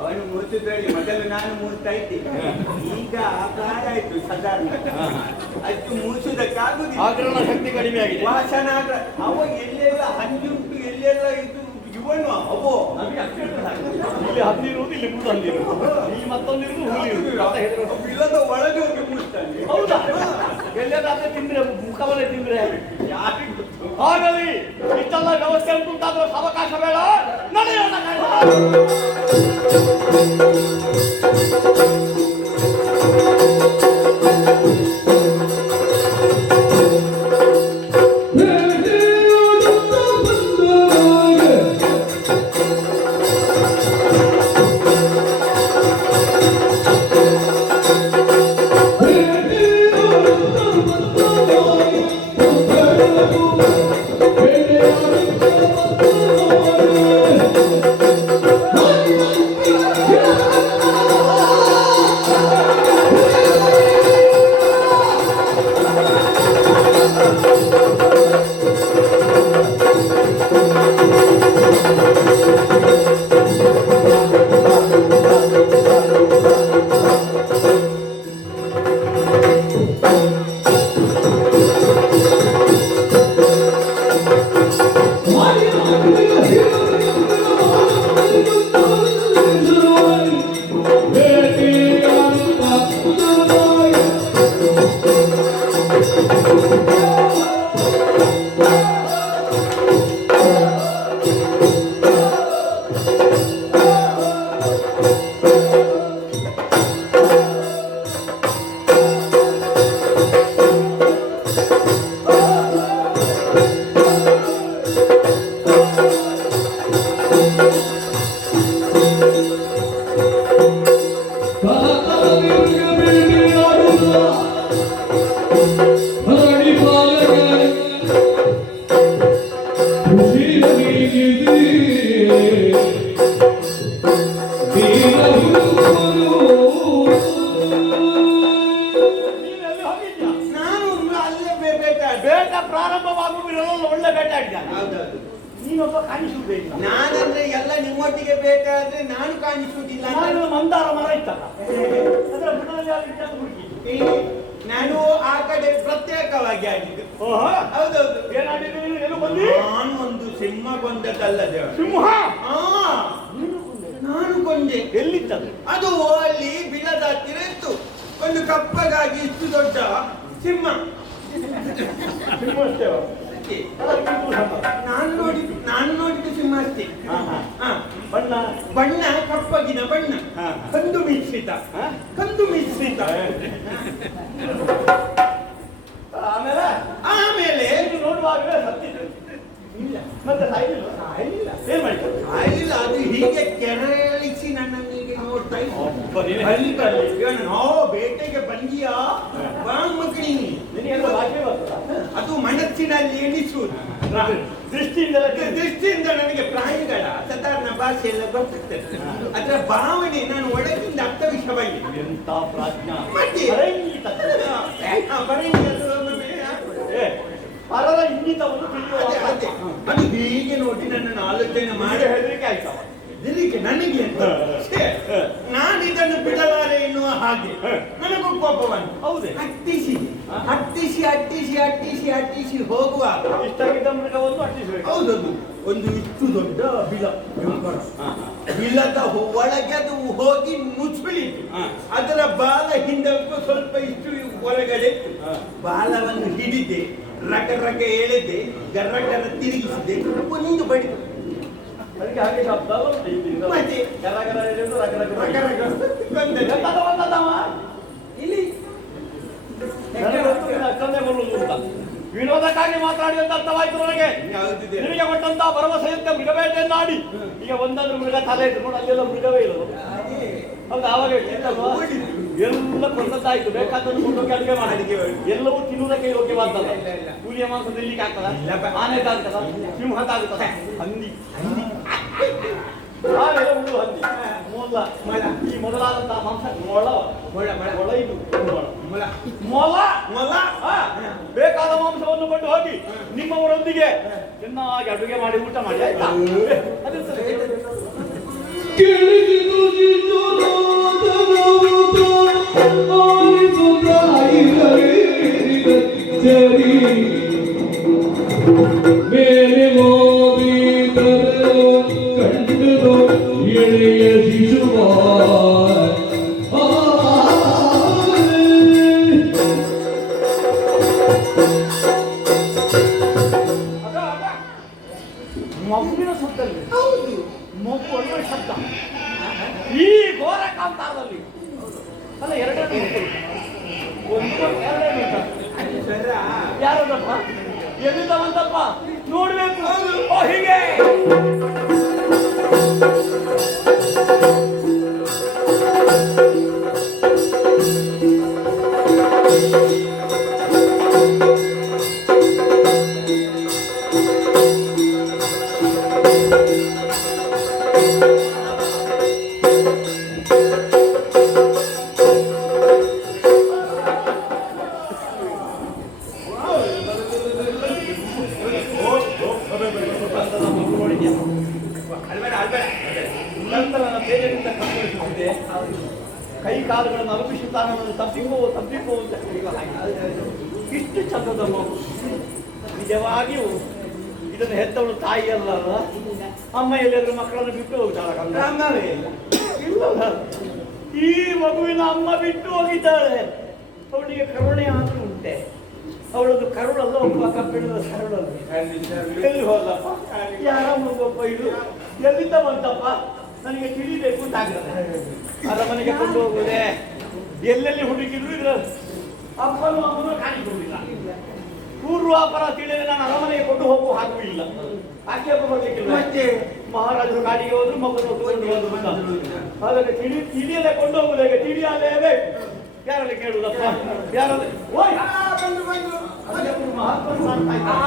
ಅವನು ಮೂಸುತ್ತೇಳಿ ಮೊದಲು ನಾನು ಮೂಸ್ತಾ ಇದ್ದೆ, ಈಗ ಆಕಾರ ಆಯ್ತು ಸಾಧಾರಣ. ಅಷ್ಟು ಮೂಸುದಕ್ಕಾಗುದಿಲ್ಲ. ಆಗ್ರಹಣ ಶಕ್ತಿ ಕಡಿಮೆ ಆಗಿದೆ. ವಾಸನ ಅವ ಎಲ್ಲೆಲ್ಲ ಹಂಜುಂಟು, ಎಲ್ಲೆಲ್ಲ ಇದು ಇವನು ಅವೋ ಇಲ್ಲಿ ಹಂದಿರುವುದು, ಇಲ್ಲಿ ಮುಳ್ಳು ಹಂದಿರುವುದು, ಇಲ್ಲಿ ಮತ್ತೊಂದಿರುವುದು ಹುಲಿ ಇಲ್ಲದ ಒಳಗೆ ಹೋಗಿ ಮೂಸ್ತಾನೆ. ಹೌದಾ? ಎಲ್ಲಾದ್ರೆ ತಿಂದ್ರೆ ಮುಖವನ್ನೇ ತಿಂದ್ರೆ ಯಾರಿಗೆ ಗೊತ್ತು? ಹಾಗಲಿ ಇಷ್ಟೆಲ್ಲ ವ್ಯವಸ್ಥೆ ಉಂಟಾದ್ರೂ ಅವಕಾಶ ಬೇಡ. ನಡೆಯೋಣ. ಪ್ರಾರಂಭವಾಗುವುದಿರಲ್ಲ. ಒಳ್ಳೆ ಬೇಟೆ ಆಡಿದ್ದಾನೆ. ನೀನೊಬ್ಬ ಕಾಣಿಸುವುದಿಲ್ಲ. ನಾನಂದ್ರೆ ಎಲ್ಲ ನಿಮ್ಮೊಟ್ಟಿಗೆ ಬೇಟೆ ಆದ್ರೆ ನಾನು ಕಾಣಿಸುವುದಿಲ್ಲ. ನಾನು ಮಂದಾರ ಮರ ಇತ್ತಲ್ಲ, ಅದರ ಬುಡದಲ್ಲಿ ಹುಡುಕಿ ನಾನು ಆ ಕಡೆ ಪ್ರತ್ಯೇಕವಾಗಿ ಆಡಿದ್ದು. ಓಹೋ, ಹೌದೌದು. ಏನಾಡಿದ್ದು ನೀನು? ಎಲ್ಲಿ ಬಂದಿ? ನಾನು ಒಂದು ಸಿಂಹ ಕೊಂದದ್ದಲ್ಲ ದೇವ. ಸಿಂಹ? ಹಾ, ನಾನು ಕೊಂದೆ. ಎಲ್ಲಿತ್ತದು? ಅದು ಅಲ್ಲಿ ಬಿಲದ ಹತ್ತಿರ ಇತ್ತು. ಒಂದು ಕಪ್ಪಗಾಗಿ ಇಷ್ಟು ದೊಡ್ಡ ಸಿಂಹ. ಸಿಂಹ ಅಷ್ಟೇ ಅಷ್ಟೇ. ನಾನು ನೋಡಿದ್ದು ಸಿಂಹ ಅಷ್ಟೇ. ಬಣ್ಣ ಬಣ್ಣ ಕಪ್ಪಗಿನ ಬಣ್ಣ. ಕಂದು ಮಿಶ್ರಿತ. ಕಂದು ಮಿಶ್ರಿತ. ಆಮೇಲೆ ಆಮೇಲೆ ನೋಡುವಾಗಲೇ ಸತ್ತಿದ್ದು. ಮತ್ತೆ ಸಾಯಿಲ್ಲ. ಸಾಯಿಲ್ಲ. ಏನ್ ಮಾಡಿದ್ರು? ಸಾಯಿಲ್ಲ. ಅದು ಹೀಗೆ ಕೆರಳಿಸಿ ನನ್ನನ್ನು ಹೀಗೆ ನೋಡ್ತಾ ಇತ್ತು. ಬೇಟೆಗೆ ಬಂದಿಯಾ ಬಾ ಮಗನಿ. ನಿನಗೆಲ್ಲ ಭಾಷೆ ಬರ್ತದಾ? ಅದು ಮನಸ್ಸಿನಲ್ಲಿ ಎಣಿಸುವುದು. ದೃಷ್ಟಿಯಿಂದ ನನಗೆ ಪ್ರಾಣಿಗಳ ಸಾಧಾರಣ ಭಾಷೆ ಎಲ್ಲ ಬರ್ತದೆ. ಅದರ ಭಾವನೆ ನಾನು ಒಳಗಿಂದ ಅರ್ಥವಿಷವಾಗಿ. ಎಂತ ಪ್ರಾಜ್ಞಾ. ಮತ್ತೆ ಪರರ ಇಂಗಿತವನ್ನು ತಿಳಿಯುವ ಅದು ಹೀಗೆ ನೋಡಿ ನನ್ನನ್ನು ಆಲೋಚನೆ ಮಾಡಿ ಹೆದರಿಕೆ ಆಯ್ತವ. ಹೆದರಿಕೆ ನನಗೆ ಅಂತ. ನಾನು ಇದನ್ನು ಬಿಡಲಾರೆ ಎನ್ನುವ ಹಾಗೆ ನನಗೂ ಕೋಪವನ್ನು ಹೌದೇ ಅಟ್ಟಿಸಿ ಅಟ್ಟಿಸಿ ಅಟ್ಟಿಸಿ ಅಟ್ಟಿಸಿ ಅಟ್ಟಿಸಿ ಹೋಗುವಾಗ ಇಷ್ಟಾಗಿದ್ದ ಮೃಗವನ್ನು ಅಟ್ಟಿಸಬೇಕು. ಹೌದದು. ಒಂದು ಇಷ್ಟು ದೊಡ್ಡ ಬಿಲ, ಬಿಲದ ಒಳಗೆ ಅದು ಹೋಗಿ ಮುಚ್ಚಿಳಿತು. ಅದರ ಬಾಲ ಹಿಂದೆ ಸ್ವಲ್ಪ ಇಷ್ಟು ಹೊರಗಡೆ ಬಾಲವನ್ನು ಹಿಡಿದೆ, ರಕ ರಕ ಎಳೆದೆ, ಗರ್ರ ಗರ್ರ ತಿರುಗಿಸಿದೆ, ಒಂದು ಬಡಿದು. ಅದಕ್ಕೆ ಹಾಗೆ ಶಬ್ದ ಮತ್ತೆ ಗರ ಗರ ಎಳೆದು ರಕ ರಕ ರಕ ರಕ ಇಲ್ಲಿ ಅಕ್ಕಂದೇ ಬರುವುದು ಅಂತ ವಿನೋದಕ್ಕಾಗಿ ಮಾತಾಡಿ ಅಂತ ಅರ್ಥವಾಯ್ತು ನನಗೆ. ನಿನಗೆ ಕೊಟ್ಟಂತ ಭರವಸೆಯಂತೆ ಮೃಗಬೇಟೆಯನ್ನು ಆಡಿ ಈಗ ಒಂದಾದ್ರೂ ಮೃಗ ತಲೆ ಇತ್ತು ನೋಡಿ, ಅಲ್ಲೆಲ್ಲ ಮೃಗವೇ ಇರೋದು. ಹೌದು, ಆವಾಗ ಎಲ್ಲ ಕೊಂದದ್ದಾಯ್ತು. ಬೇಕಾದನ್ನು ಕೊಂಡೋಗಿ ಅಡುಗೆ ಮಾಡಿ ಎಲ್ಲವೂ ತಿನ್ನುವುದಕ್ಕೆ ಯೋಗ್ಯವಾದಲ್ಲ. ಕೂಲಿಯ ಮಾಂಸ ತಿನ್ಲಿಕ್ಕೆ ಆಗ್ತದ? ಆನೆದಾಗ್ತದ? ಸಿಂಹದಾಗ್ತದ? ಹಂದಿ ಆಮೇಲೆ ಹುಳು ಹಂದಿ ಮೊಲ ಮೊಲ ಈ ಮೊದಲಾದಂತಹ ಮಾಂಸ ಮೊಳ ಮೊಳ ಮೊಳ ಇದು ಮೊಲ ಮೊಲ ಮೊಲ ಬೇಕಾದ ಮಾಂಸವನ್ನು ಕೊಂಡು ಹೋಗಿ ನಿಮ್ಮವರೊಂದಿಗೆ ಚೆನ್ನಾಗಿ ಅಡುಗೆ ಮಾಡಿ ಊಟ ಮಾಡಿ ಆಯ್ತಾ? मेरे मोदी कंडो एಳೆಯ ಶಿಶುವಾ ಮಗುವಿನ ಶಬ್ದಲ್ಲಿ ಮಗು ಒಳ್ಳೆ ಶಬ್ದ ಈ ಘೋರ ಕಾಂತಾರದಲ್ಲಿ ಅಲ್ಲ. ಎರಡನೇ ಒಂದು ಎರಡನೇ ಯಾರದಪ್ಪ? ಎಲ್ಲಿಂದ ಬಂದಪ್ಪ ನೋಡ್ಬೇಕು. ಹೀಗೆ ಕೈ ಕಾಲುಗಳನ್ನು ಅಲುಪಿಸುತ್ತಾನನ್ನು ತಪ್ಪಿಕೋ ತಪ್ಪಿಕೋ ಅಂತ ಇಷ್ಟು ಚಂದದ ಮಗು. ನಿಜವಾಗಿಯೂ ಇದನ್ನು ಹೆತ್ತವಳು ತಾಯಿ ಅಲ್ಲ. ಅಮ್ಮ ಎಲ್ಲಾದ್ರೂ ಮಕ್ಕಳನ್ನು ಬಿಟ್ಟು ಹೋಗ್ತಾಳೆ? ಇಲ್ಲ, ಈ ಮಗುವಿನ ಅಮ್ಮ ಬಿಟ್ಟು ಹೋಗಿದ್ದಾಳೆ. ಅವಳಿಗೆ ಕರುಣೆ ಆದರೂ ಉಂಟೆ. ಅವಳದು ಕರುಳಲ್ಲ, ಒಬ್ಬ ಕಬ್ಬಿಣದ ಸರಳಲ್ಲ. ಎಲ್ಲಿ ಹೋದಪ್ಪ? ಯಾರ ಮಗಪ್ಪ ಇದು? ಎಲ್ಲಿಂದ ಬಂತಪ್ಪ? ನನಗೆ ತಿಳಿಬೇಕು ಅಂತ ಆಗ್ತದೆ. ಅರಮನೆಗೆ ಕೊಂಡು ಹೋಗುವುದೇ? ಎಲ್ಲೆಲ್ಲಿ ಹುಡುಕಿದ್ರು ಇದ್ರ ಅಪ್ಪನು ಅಮ್ಮನು ಕಾಣಿಕೊಳ್ಳಿಲ್ಲ. ಪೂರ್ವಾಪರ ತಿಳಿದರೆ ನಾನು ಅರಮನೆಗೆ ಕೊಂಡು ಹೋಗುವ ಹಾಗೂ ಇಲ್ಲ. ಆಕ್ಷೇಪ ಬರ್ಲಿಕ್ಕಿಲ್ಲ. ಮತ್ತೆ ಮಹಾರಾಜರು ಕಾಡಿಗೆ ಹೋದ್ರು, ಮಗನು ಕೊಂಡು ಹೋದ್ರು. ಹಾಗಾದ್ರೆ ತಿಳಿಯದೆ ಕೊಂಡು ಹೋಗುವುದೇ? ತಿಳಿಯಲೇಬೇಕು. ಯಾರಲ್ಲಿ ಕೇಳುವುದಪ್ಪ? ಯಾರಲ್ಲಿ ಮಹಾತ್ಮರು ಮಾಡ್ತಾ ಇದ್ದಾರೆ.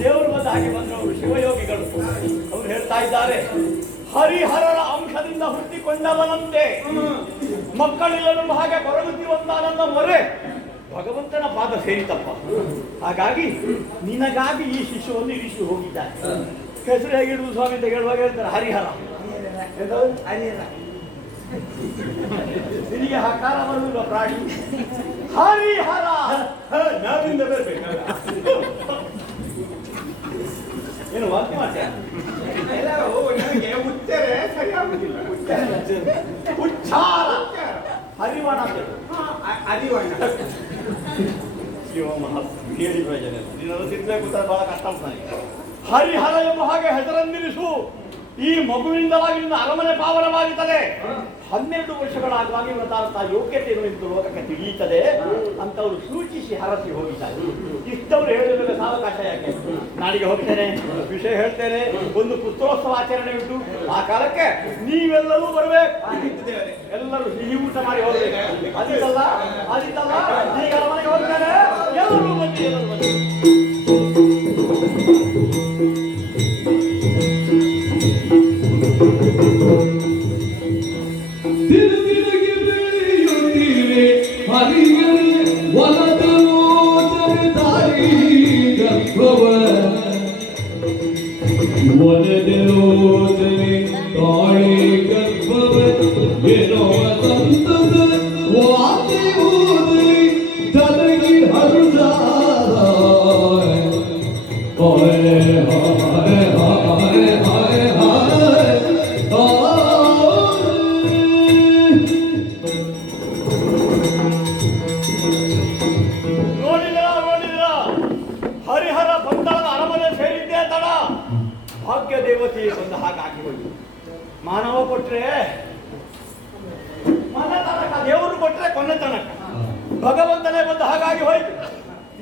ದೇವರು ಬಂದ ಹಾಗೆ ಬಂದವರು ಶಿವಯೋಗಿಗಳು. ಅವರು ಹೇಳ್ತಾ ಇದ್ದಾರೆ, ಹರಿಹರರ ಅಂಶದಿಂದ ಹುಟ್ಟಿಕೊಂಡವನಂತೆ ಮಕ್ಕಳಿಲ್ಲದ ಹಾಗೆ ಕೊರಗುತ್ತಿರುವಂತ ನನ್ನ ಮೊರೆ ಭಗವಂತನ ಪಾದ ಸೇರಿತಪ್ಪ. ಹಾಗಾಗಿ ನಿನಗಾಗಿ ಈ ಶಿಷ್ಯವನ್ನು ಇರಿಸಿ ಹೋಗಿದ್ದಾನೆ. ಹೆಸರು ಹೇಗಿಡುವುದು ಸ್ವಾಮಿ ಅಂತ ಹೇಳುವಾಗ ಹೇಳ್ತಾರೆ ಹರಿಹರ. ನಿನಗೆ ಹಕಾರ ಬರುವುದಿಲ್ಲ ಪ್ರಾಣಿ ಹರಿಹರ ನಾವಿಂದ ಬರ್ಬೇಕಲ್ಲ. ಏನು ವಾಕ್ಯ ಮಾಡ್ತೀಯ? ನನಗೆ ಉಚ್ಚಾರ ಸರಿಯಾಗುದಿಲ್ಲ. ಉಚ್ಚಾರ ಹರಿವಾಣ ಅರಿವಣ್ಣ ಶಿವ ಮಹಾ ಕೇಳಿ ಪ್ರಯೋಜನ ಇಲ್ಲ. ನೀನು ತಿರ್ಬೇಕು ಬಹಳ ಕಷ್ಟ ಆಗ್ತಾನೆ. ಹರಿಹರ ಎಂಬ ಹಾಗೆ ಹೆಸರನ್ನಿರಿಸು. ಈ ಮಗುವಿನಿಂದಲಾಗಿ ನಿನ್ನ ಅರಮನೆ ಪಾವನವಾಗುತ್ತದೆ. 12 ವರ್ಷಗಳಾಗುವಾಗ ಇವತ್ತಾದಂತಹ ಯೋಗ್ಯತೆಯನ್ನು ಇಂದು ಲೋಕಕ್ಕೆ ತಿಳಿಯುತ್ತದೆ ಅಂತವರು ಸೂಚಿಸಿ ಹರಸಿ ಹೋಗಿದ್ದಾರೆ. ಇಷ್ಟವರು ಹೇಳಿದ್ರೆ ಸಾವಕಾಶ ಯಾಕೆ? ನಾಡಿಗೆ ಹೋಗ್ತೇನೆ, ವಿಷಯ ಹೇಳ್ತೇನೆ, ಒಂದು ಪುತ್ರೋತ್ಸವ ಆಚರಣೆ ಉಂಟು. ಆ ಕಾಲಕ್ಕೆ ನೀವೆಲ್ಲರೂ ಬರಬೇಕು. ಎಲ್ಲರೂ ಸಿಹಿ ಊಟ ಮಾಡಿ ಹೋಗ್ಬೇಕು. ಅದಿತ್ತಲ್ಲ ಈಗ ಅರಮನೆಗೆ ಹೋಗ್ತೇನೆ. ಎಲ್ಲರೂ ಬನ್ನಿ, ಎಲ್ಲರೂ ಬನ್ನಿ. ಹರಿಹರ ಬಂದಾದ ಅರಮನೆ ಸೇರಿದ್ದೇ ತಡ. ಭಾಗ್ಯ ದೇವತೆ ಬಂದ ಹಾಗಾಗಿ ಹೋಗಿ ಮಾನವ ಕೊಟ್ರೆ ಮನ ತನಕ, ದೇವರು ಕೊಟ್ರೆ ಕೊನೆ ತನಕ. ಭಗವಂತನೇ ಬಂದ ಹಾಗಾಗಿ ಹೋಯ್ತು.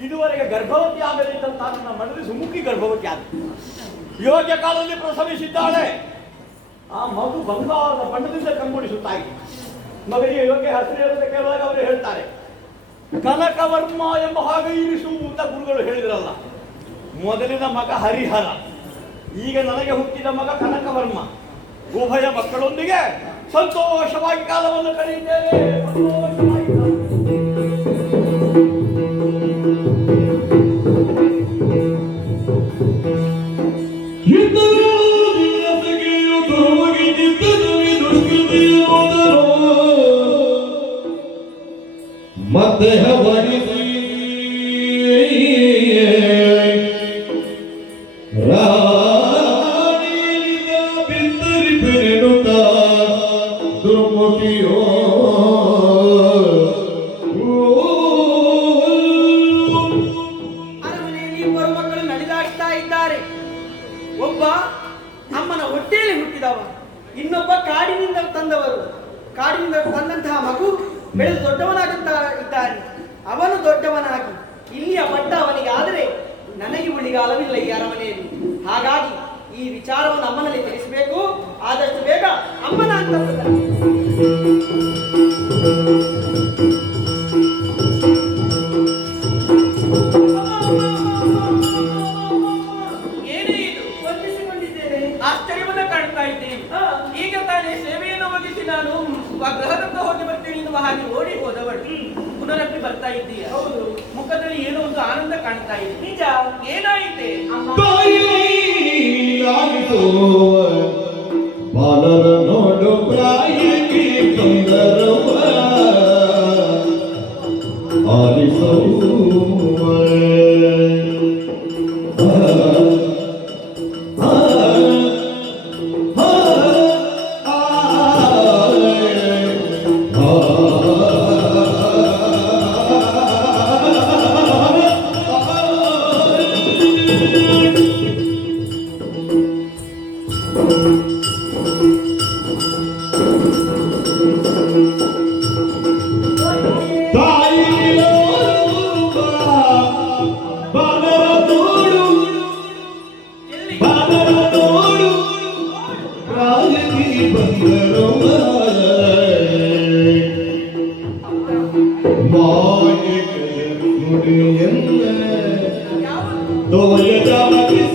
ಇದುವರೆಗೆ ಗರ್ಭವತಿ ಆಮೇಲೆ ನನ್ನ ಮಡಲಿ ಸುಮುಖಿ ಗರ್ಭವತಿ ಆದ ಯೋಗ್ಯ ಕಾಲದಲ್ಲಿ ಪ್ರಸವಿಸಿದ್ದಾಳೆ. ಆ ಮಗು ಬಂಗಾರದ ಬಣ್ಣದಿಂದ ಕಂಗೊಳಿಸುತ್ತಾಯಿತು. ಮಗನಿಗೆ ಯೋಗ್ಯ ಹೆಸರು ಹೇಳದೆ ಕೇಳುವಾಗ ಅವರು ಹೇಳ್ತಾರೆ ಕನಕವರ್ಮ ಎಂಬ ಹಾಗೆ ಇರಿಸು ಅಂತ ಗುರುಗಳು ಹೇಳಿದ್ರಲ್ಲ. ಮೊದಲಿನ ಮಗ ಹರಿಹರ, ಈಗ ನನಗೆ ಹುಟ್ಟಿದ ಮಗ ಕನಕವರ್ಮ. ಉಭಯ ಮಕ್ಕಳೊಂದಿಗೆ ಸಂತೋಷವಾಗಿ ಕಾಲವನ್ನು ಕಳೆಯುತ್ತೇನೆ. ಮಧ್ಯ ವಡಿಸಿ ರಾಣಿಯಿಂದ ಬಿತ್ತರಿ ಬೆರೆನುತ್ತ ದುರ್ಮುಖಿಯೋ ಅರಮನೆಯಲ್ಲಿ ಇಬ್ಬರು ಮಕ್ಕಳು ನಡೆದಾಡ್ತಾ ಇದ್ದಾರೆ. ಒಬ್ಬ ಅಮ್ಮನ ಹೊಟ್ಟೆಯಲ್ಲಿ ಹುಟ್ಟಿದವ, ಇನ್ನೊಬ್ಬ ಕಾಡಿನಿಂದ ತಂದವರು. ಕಾಡಿನಿಂದ ತಂದಂತಹ ಮಗು ಬೆಳೆದು ದೊಡ್ಡವನಾಗುತ್ತಾ ಇದ್ದಾನೆ. ಅವನು ದೊಡ್ಡವನಾಗಿ ಇಲ್ಲಿಯ ಪಟ್ಟ ಅವನಿಗೆ ಆದರೆ ನನಗೆ ಉಳಿಗಾಲವಿಲ್ಲ ಈ ಅರಮನೆಯಲ್ಲಿ. ಹಾಗಾಗಿ ಈ ವಿಚಾರವನ್ನು ಅಮ್ಮನಲ್ಲಿ ತಿಳಿಸಬೇಕು. ಆದಷ್ಟು ಬೇಗ ಅಮ್ಮನ ಅಂತ ಏನೇ ಇದು ವಂದಿಸಿಕೊಂಡಿದ್ದೇನೆ. ಆಶ್ಚರ್ಯವನ್ನ ಕಾಣ್ತಾ ಇದ್ದೇನೆ. ಈಗ ತಾನೇ ಸೇವೆಯನ್ನು ಮುಗಿಸಿ ನಾನು ಗೃಹದತ್ತ ಹೋಗಿ ಬರ್ತೇನೆ ಎನ್ನುವ ಹಾಗೆ ಓಡಿ ಹೋದವಳು ಪುನರಪ್ಪಿ ಬರ್ತಾ ಇದ್ದೀಯ. ಹೌದು, ಮುಖದಲ್ಲಿ ಏನೋ ಒಂದು ಆನಂದ ಕಾಣ್ತಾ ಇದೆ. ನಿಜ. ಏನಾಯಿತೆ? ಬಾಲರ ನೋಡು ಪ್ರಾಯಕ್ಕೆ ತೊಂದರವ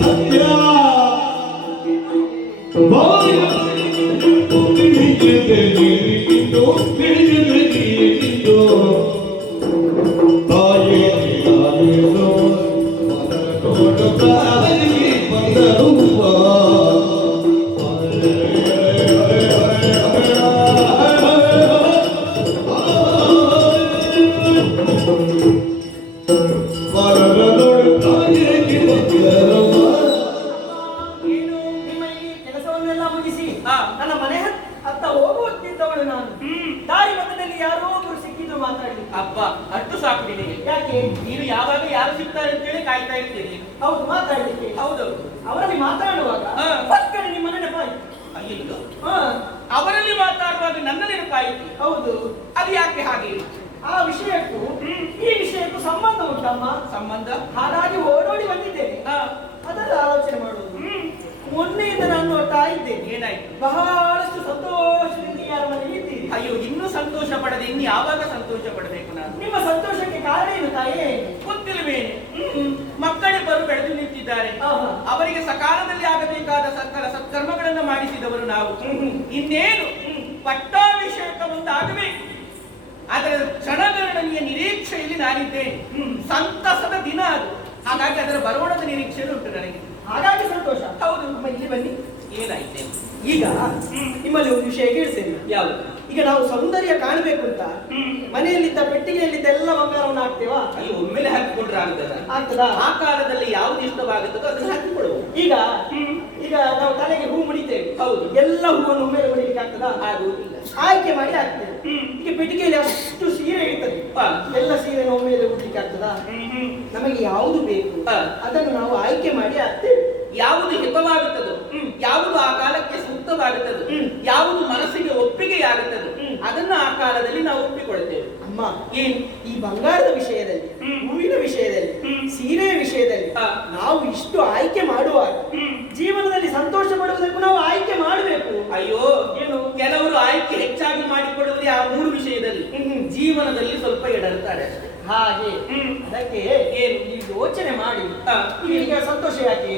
ಸತ್ಯ ನೋಡು ಪ್ರಾಯಕ್ಕೆ ಬಂದರು ಏನು ನಿಮ್ಮ ಈ ಕೆಲಸವನ್ನೆಲ್ಲ ಮುಗಿಸಿ ಹಾ. ನನ್ನ ಮನೆ ಹತ್ತ ಹೋಗುತ್ತಿದ್ದವಳು ನಾನು ದಾರಿ ಮಧ್ಯದಲ್ಲಿ ಯಾರೋ ಒಬ್ರು ಸಿಕ್ಕಿದ್ರು ಮಾತಾಡಿ ಅಬ್ಬ ಅಷ್ಟು ಸಾಕು ನಿನಗೆ. ಯಾಕೆ ನೀನು ಯಾವಾಗ ಯಾರು ಸಿಗ್ತಾರೆ ಅಂತೇಳಿ ಕಾಯ್ತಾ ಇರ್ತೀನಿ. ಹೌದು ಮಾತಾಡ್ಲಿಕ್ಕೆ ಹೌದು. ಅವರಲ್ಲಿ ಮಾತಾಡುವಾಗ ಹಾ. ಪಕ್ಕನೆ ನಿಮ್ಮ ನೆನಪಾಯ್ತು. ಅಯ್ಯೋ, ಹಾ ಅವರಲ್ಲಿ ಮಾತಾಡುವಾಗ ನನ್ನ ನೆನಪಾಯಿತು. ಹೌದು ಅದು ಯಾಕೆ ಹಾಗೆ? ಆ ವಿಷಯಕ್ಕೂ ಈ ವಿಷಯಕ್ಕೂ ಸಂಬಂಧ ಉಂಟಮ್ಮ. ಸಂಬಂಧ? ಹಾಗಾಗಿ ಓಡೋಡಿ ಬಂದಿದ್ದೇನೆ. ಹಾ. ಅದೆಲ್ಲ ಆಲೋಚನೆ ಮಾಡುವುದು. ಮೊನ್ನೆಯಿಂದ ನಾನು ನೋಡ್ತಾ ಇದ್ದೇನೆ. ಏನಾಯ್ತು? ಬಹಳಷ್ಟು ಸಂತೋಷದಿಂದ ಯಾರ ಮನೆಯಲ್ಲಿ ಇದ್ದೀರಿ. ಅಯ್ಯೋ, ಇನ್ನೂ ಸಂತೋಷ ಪಡದೆ ಇನ್ನು ಯಾವಾಗ ಸಂತೋಷ ಪಡಬೇಕು ನಾನು? ನಿಮ್ಮ ಸಂತೋಷಕ್ಕೆ ಕಾರಣ ಏನು ತಾಯೇ? ಗೊತ್ತಿಲ್ವೇನೆ? ಮಕ್ಕಳಿಬ್ಬರು ಬೆಳೆದು ನಿಂತಿದ್ದಾರೆ. ಆಹಾ. ಅವರಿಗೆ ಸಕಾಲದಲ್ಲಿ ಆಗಬೇಕಾದ ಸತ್ಕರ್ಮಗಳನ್ನು ಮಾಡಿಸಿದವರು ನಾವು. ಇನ್ನೇನು ಪಟ್ಟಾಭಿಷೇಕ ಮುಂದಾಗಬೇಕು. ಅದರ ಕ್ಷಣಗಣನೀಯ ನಿರೀಕ್ಷೆಯಲ್ಲಿ ನಾನಿದ್ದೇನೆ. ಸಂತಸದ ದಿನ ಅದು. ಹಾಗಾಗಿ ಅದರ ಬರೋಣದ ನಿರೀಕ್ಷೆಯಲ್ಲಿ ಉಂಟು ನನಗೆ. ಹಾಗಾಗಿ ಸಂತೋಷ. ಹೌದು. ಅಮ್ಮ ಇಲ್ಲಿ ಬನ್ನಿ. ಏನಾಯ್ತೆ? ಈಗ ನಿಮ್ಮಲ್ಲಿ ಒಂದು ವಿಷಯ ಕೇಳಿಸ್ತೇನೆ. ಯಾವುದು? ಈಗ ನಾವು ಸೌಂದರ್ಯ ಕಾಣಬೇಕು ಅಂತ ಮನೆಯಲ್ಲಿದ್ದ ಪೆಟ್ಟಿಗೆಯಲ್ಲಿದ್ದ ಎಲ್ಲ ಬಂಗಾರವನ್ನು ಹಾಕ್ತೇವಾ? ಅಯ್ಯೋ, ಒಮ್ಮೆಲೆ ಹಾಕಿಕೊಂಡ್ರೆ ಆಗುತ್ತದ? ಆಗ್ತದಾ? ಆ ಕಾಲದಲ್ಲಿ ಯಾವುದು ಇಷ್ಟವಾಗುತ್ತದೋ ಅದನ್ನು ಹಾಕಿಕೊಳ್ಳುವ. ಈಗ ಈಗ ನಾವು ತಲೆಗೆ ಹೂ ಮುಡಿತೇವೆ. ಹೌದು. ಎಲ್ಲ ಹೂವನ್ನು ಒಮ್ಮೆಲೆ ಮುಡಿಲಿಕ್ಕೆ ಆಗ್ತದಾ? ಆಗುವುದಿಲ್ಲ. ಆಯ್ಕೆ ಮಾಡಿ ಹಾಕ್ತೇವೆ. ಈಗ ಪೆಟ್ಟಿಗೆಯಲ್ಲಿ ಅಷ್ಟು ಸೀರೆ ಇರ್ತದೆ. ಹಾ. ಎಲ್ಲ ಸೀರೆ ಒಮ್ಮೆಲೆ ಉಡ್ಲಿಕ್ಕೆ ಆಗ್ತದಾ? ನಮಗೆ ಯಾವುದು ಬೇಕು ಹಾ. ಅದನ್ನು ನಾವು ಆಯ್ಕೆ ಮಾಡಿ ಹಾಕ್ತೇವೆ. ಯಾವುದು ಹಿತವಾಗುತ್ತದೋ, ಯಾವುದು ಆ ಕಾಲಕ್ಕೆ ಸೂಕ್ತವಾಗುತ್ತದೋ, ಯಾವುದು ಮನಸ್ಸಿಗೆ ಒಪ್ಪಿಗೆಯಾಗುತ್ತದೋ ಅದನ್ನು ಆ ಕಾಲದಲ್ಲಿ ನಾವು ಒಪ್ಪಿಕೊಳ್ತೇವೆ. ಅಮ್ಮ, ಈ ಬಂಗಾರದ ವಿಷಯದಲ್ಲಿ, ಹೂವಿನ ವಿಷಯದಲ್ಲಿ, ಸೀರೆಯ ವಿಷಯದಲ್ಲಿ ಹಾ. ನಾವು ಇಷ್ಟು ಆಯ್ಕೆ ಮಾಡುವಾಗ ಜೀವನದಲ್ಲಿ ಸಂತೋಷ ಪಡುವುದಕ್ಕೂ ನಾವು ಆಯ್ಕೆ ಮಾಡಬೇಕು. ಅಯ್ಯೋ, ಏನು? ಕೆಲವರು ಆಯ್ಕೆ ಹೆಚ್ಚಾಗಿ ಮಾಡಿಕೊಡುವುದೇ ಆ ಮೂರು ವಿಷಯದಲ್ಲಿ. ಜೀವನದಲ್ಲಿ ಸ್ವಲ್ಪ ಎಡರ್ತಾರೆ ಅಷ್ಟೇ. ಹಾಗೆ ಅದಕ್ಕೆ ಏನು? ನೀವು ಯೋಚನೆ ಮಾಡಿ. ಹಾ. ಈಗ ಸಂತೋಷ ಯಾಕೆ?